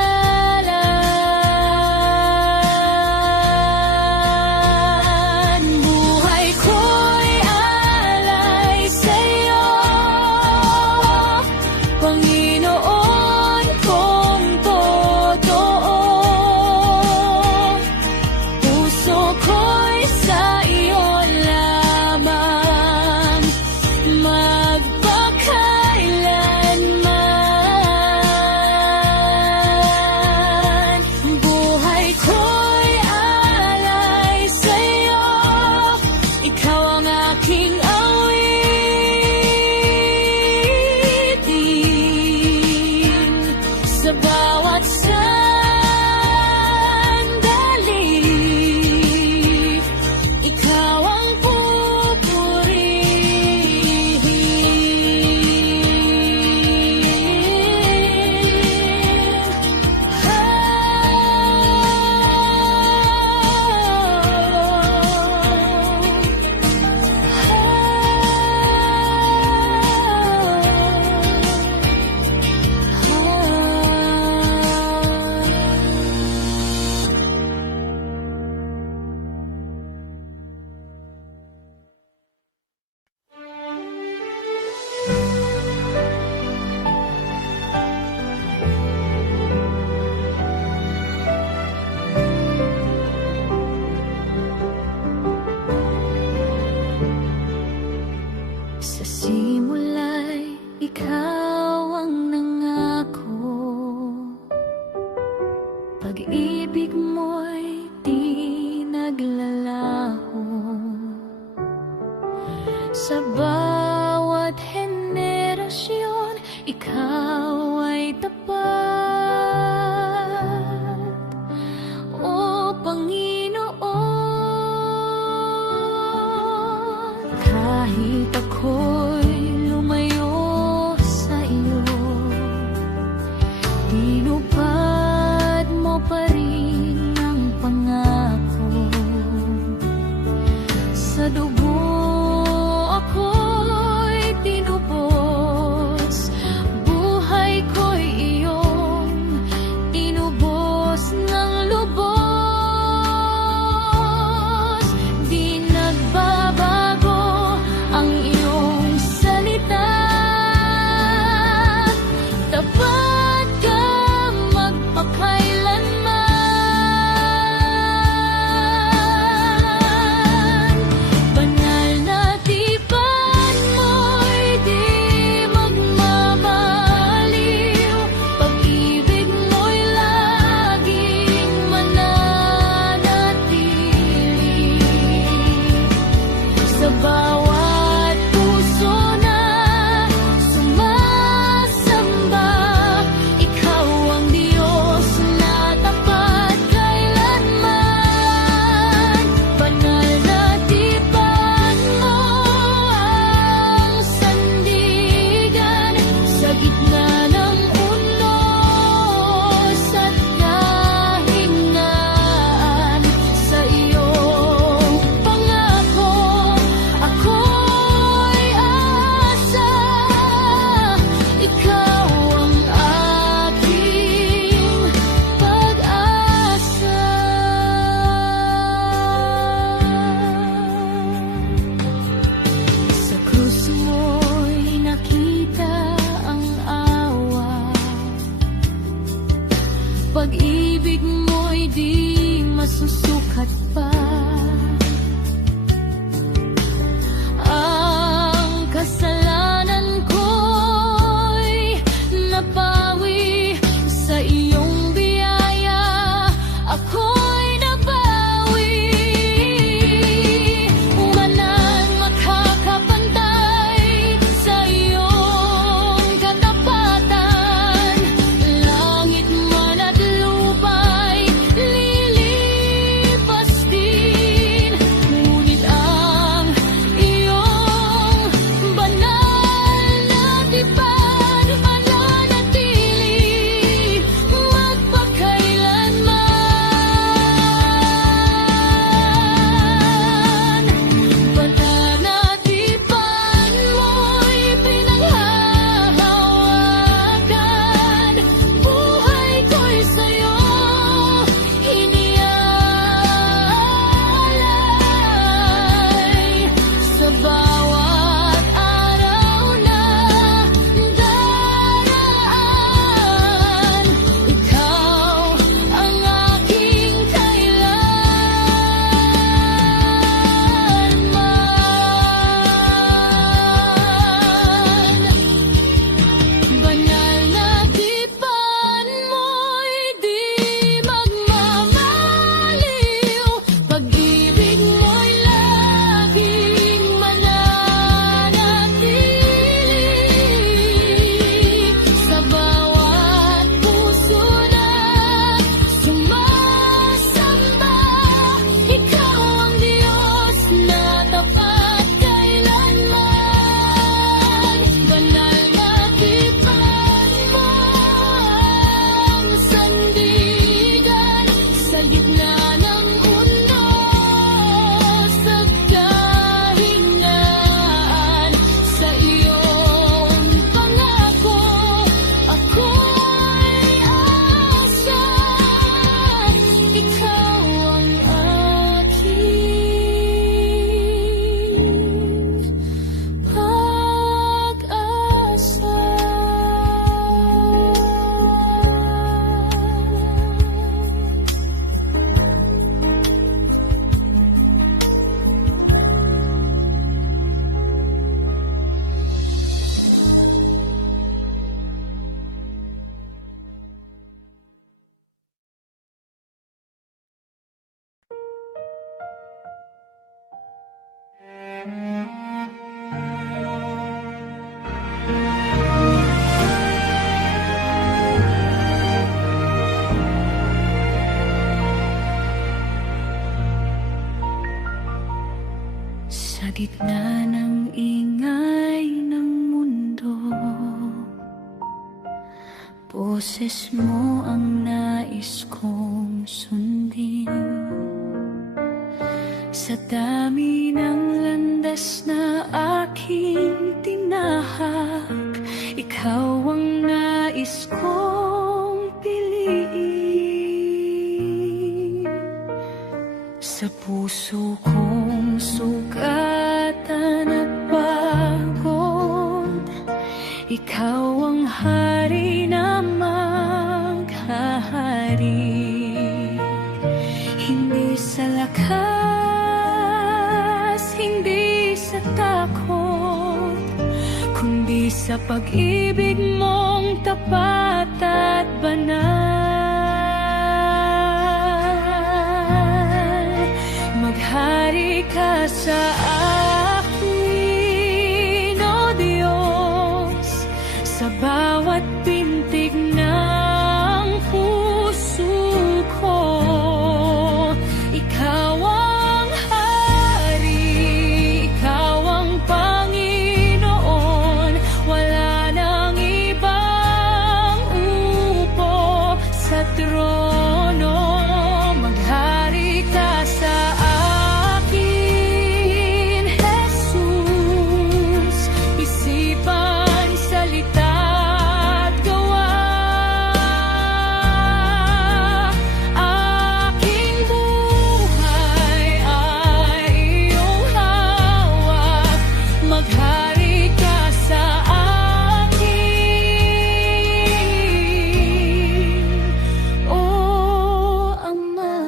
Buhay ko'y alay sa'yo, Panginoon kong totoo. Puso ko'y sa iyo lamang, magpakailanman. Buhay ko'y alay sa'yo, ikaw ang aking awitin. Sa bawat sandali, ikaw ang sa simula'y ikaw ang nangako. Pag-ibig mo'y di naglalaho. Sa bawat henerasyon, ikaw ay tapat. O Panginoon, kahit ako'y lumayo sa iyo, tinupad mo pa rin ang pangako. dugo ako'y tinubos, buhay ko'y iyong tinubos ng lubos. Di nagbabago ang iyong salita, tapat ka magpakailanman. Banal na tipan mo'y di magmamaliw, pag-ibig mo'y laging mananatili. Sa bawat puso na sumasamba, ikaw ang Diyos na tapat kailanman. Banal na tipan mo ang sandigan sa gitna ng unos at kahingaan. Sa iyong pangako ako'y asa, ikaw ang aking pag-asa. Sa krus mo'y nakita ang awa, pag-ibig mo'y di masusukat pa. Ang kasalanan ko'y napawi sa iyong biyaya, ako'y nabawi. Walang makakapantay sa iyong katapatan, langit man at lupa'y lilipas din. Ngunit ang iyong banal na tipan mananatili magpakailanman. Banal na tipan mo'y pinanghahawakan, buhay ko'y sa'yo iniaalay. Sa bawat araw na daraan, ikaw ang aking kailanman. Banal na tipan mo'y di magmamaliw, pag-ibig mo'y laging mananatili. Sa bawat puso na sumasamba, ikaw ang Diyos na tapat kailanman. Banal na tipan mo ang sandigan sa gitna ng unos at kahingaan. Sa iyong pangako ako'y asa, ikaw ang aking pag-asa. Sa gitna ng ingay ng mundo, boses mo ang nais kong sundin. Sa dami ng landas na aking tinahak, ikaw ang nais kong piliin. Sa puso kong sugatan at pagod, ikaw ang hari na maghahari. Hindi sa lakas, hindi sa takot, kundi sa pag-ibig mong tapat at banal. Maghari ka sa akin, O Diyos, sa bawat pintig ng puso ko. Ikaw ang hari, ikaw ang Panginoon, wala nang ibang upo sa trono. Maghari ka sa akin, Jesus, isipan, salita at gawa. Aking buhay ay iyong hawak, maghari ka sa akin, O Ama.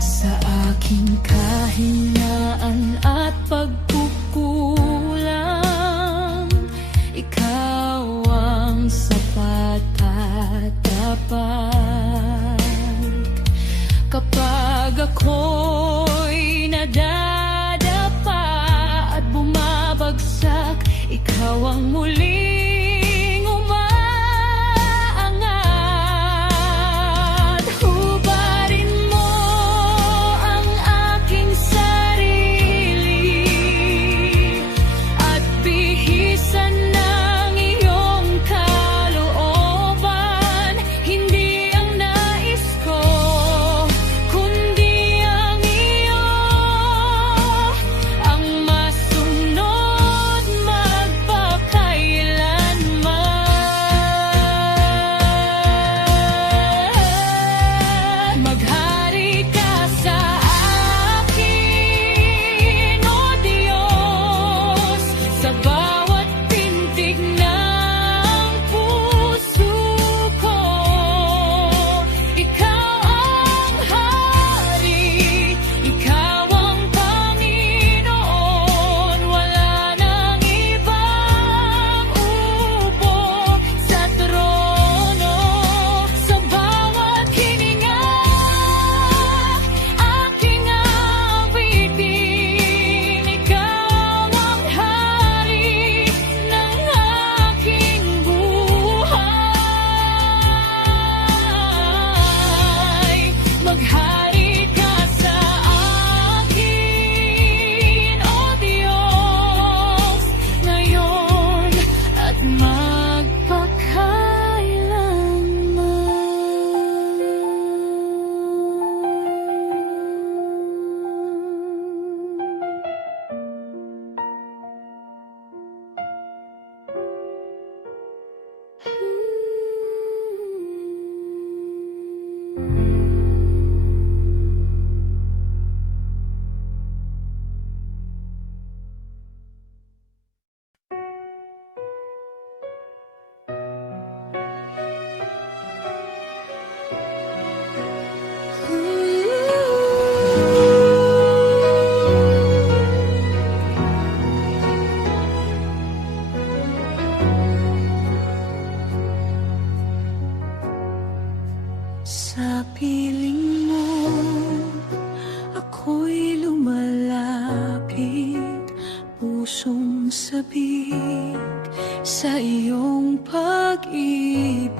Sa aking kahinaan at pagkukulang, ikaw ang sapat at tapat. Kapag ako'y nadadapa at bumabagsak, ikaw ang muling umaangat. Hubarin mo ang aking sarili at bihisan ng iyong kalooban. Hindi ang nais ko, kundi ang iyo ang masunod magpakailanman. Maghari ka sa akin, O Diyos, sa bawat pintig ng puso ko. Ikaw ang hari, ikaw ang Panginoon, wala nang ibang upo sa trono. Sa bawat hininga, aking awitin, ikaw ang hari ng aking buhay. Maghari ka sa akin, O Diyos, ngayon at sa piling mo, ako'y lumalapit, pusong sabik sa iyong pag-ibig,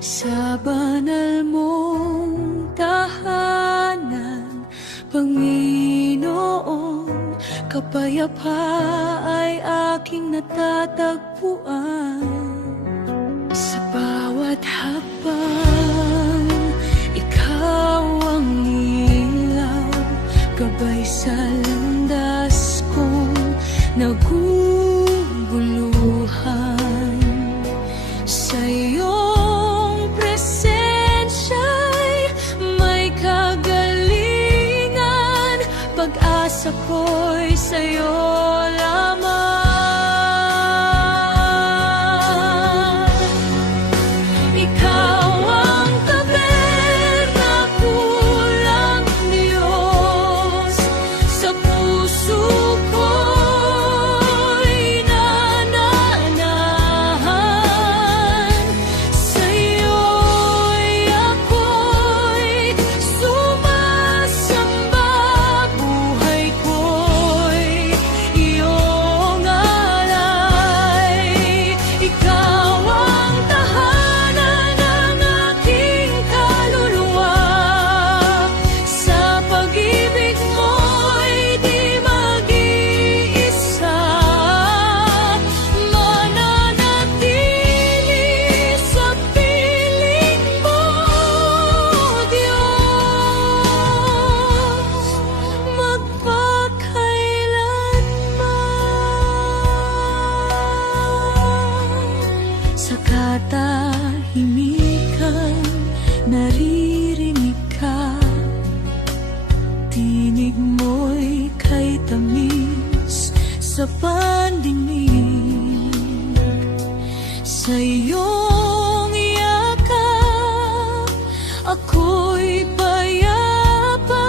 sa banal mong tahanan, Panginoon. Kapayapa ay aking natatagpuan sa bawat hakbang. katahimikan, naririnig ka. Tinig mo'y kay tamis sa pandinig. Sa iyong yakap, ako'y payapa.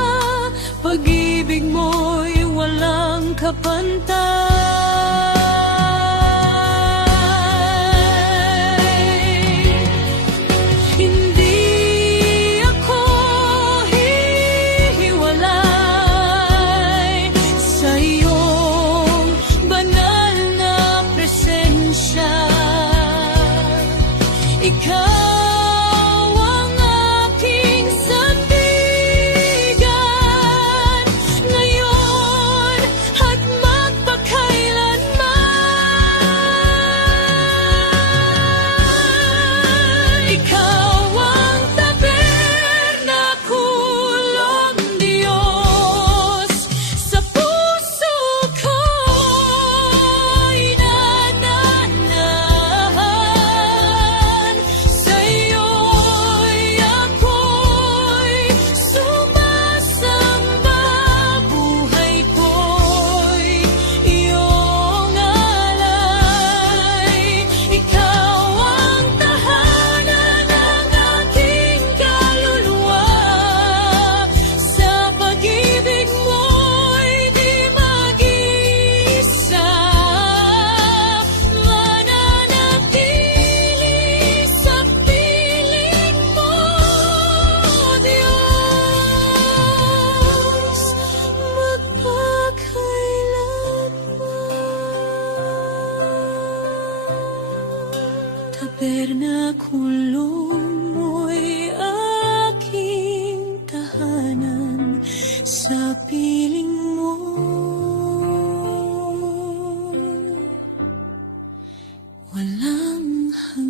Pag-ibig mo'y walang kapantay. Ikaw ang aking sandigan, ngayon at magpakailanman. Ikaw ang tabernakulong Diyos, sa puso ko'y nananahan. Sa'yo'y ako'y sumasamba, buhay ko'y iyong alay. Ikaw ang tahanan ng aking kaluluwa, sa pag-ibig mo'y di mag-isa. Mananatili sa piling mo, Diyos, magpakailanman. Tabernakulong mo'y aking tahanan, sa piling mo walang hanggan.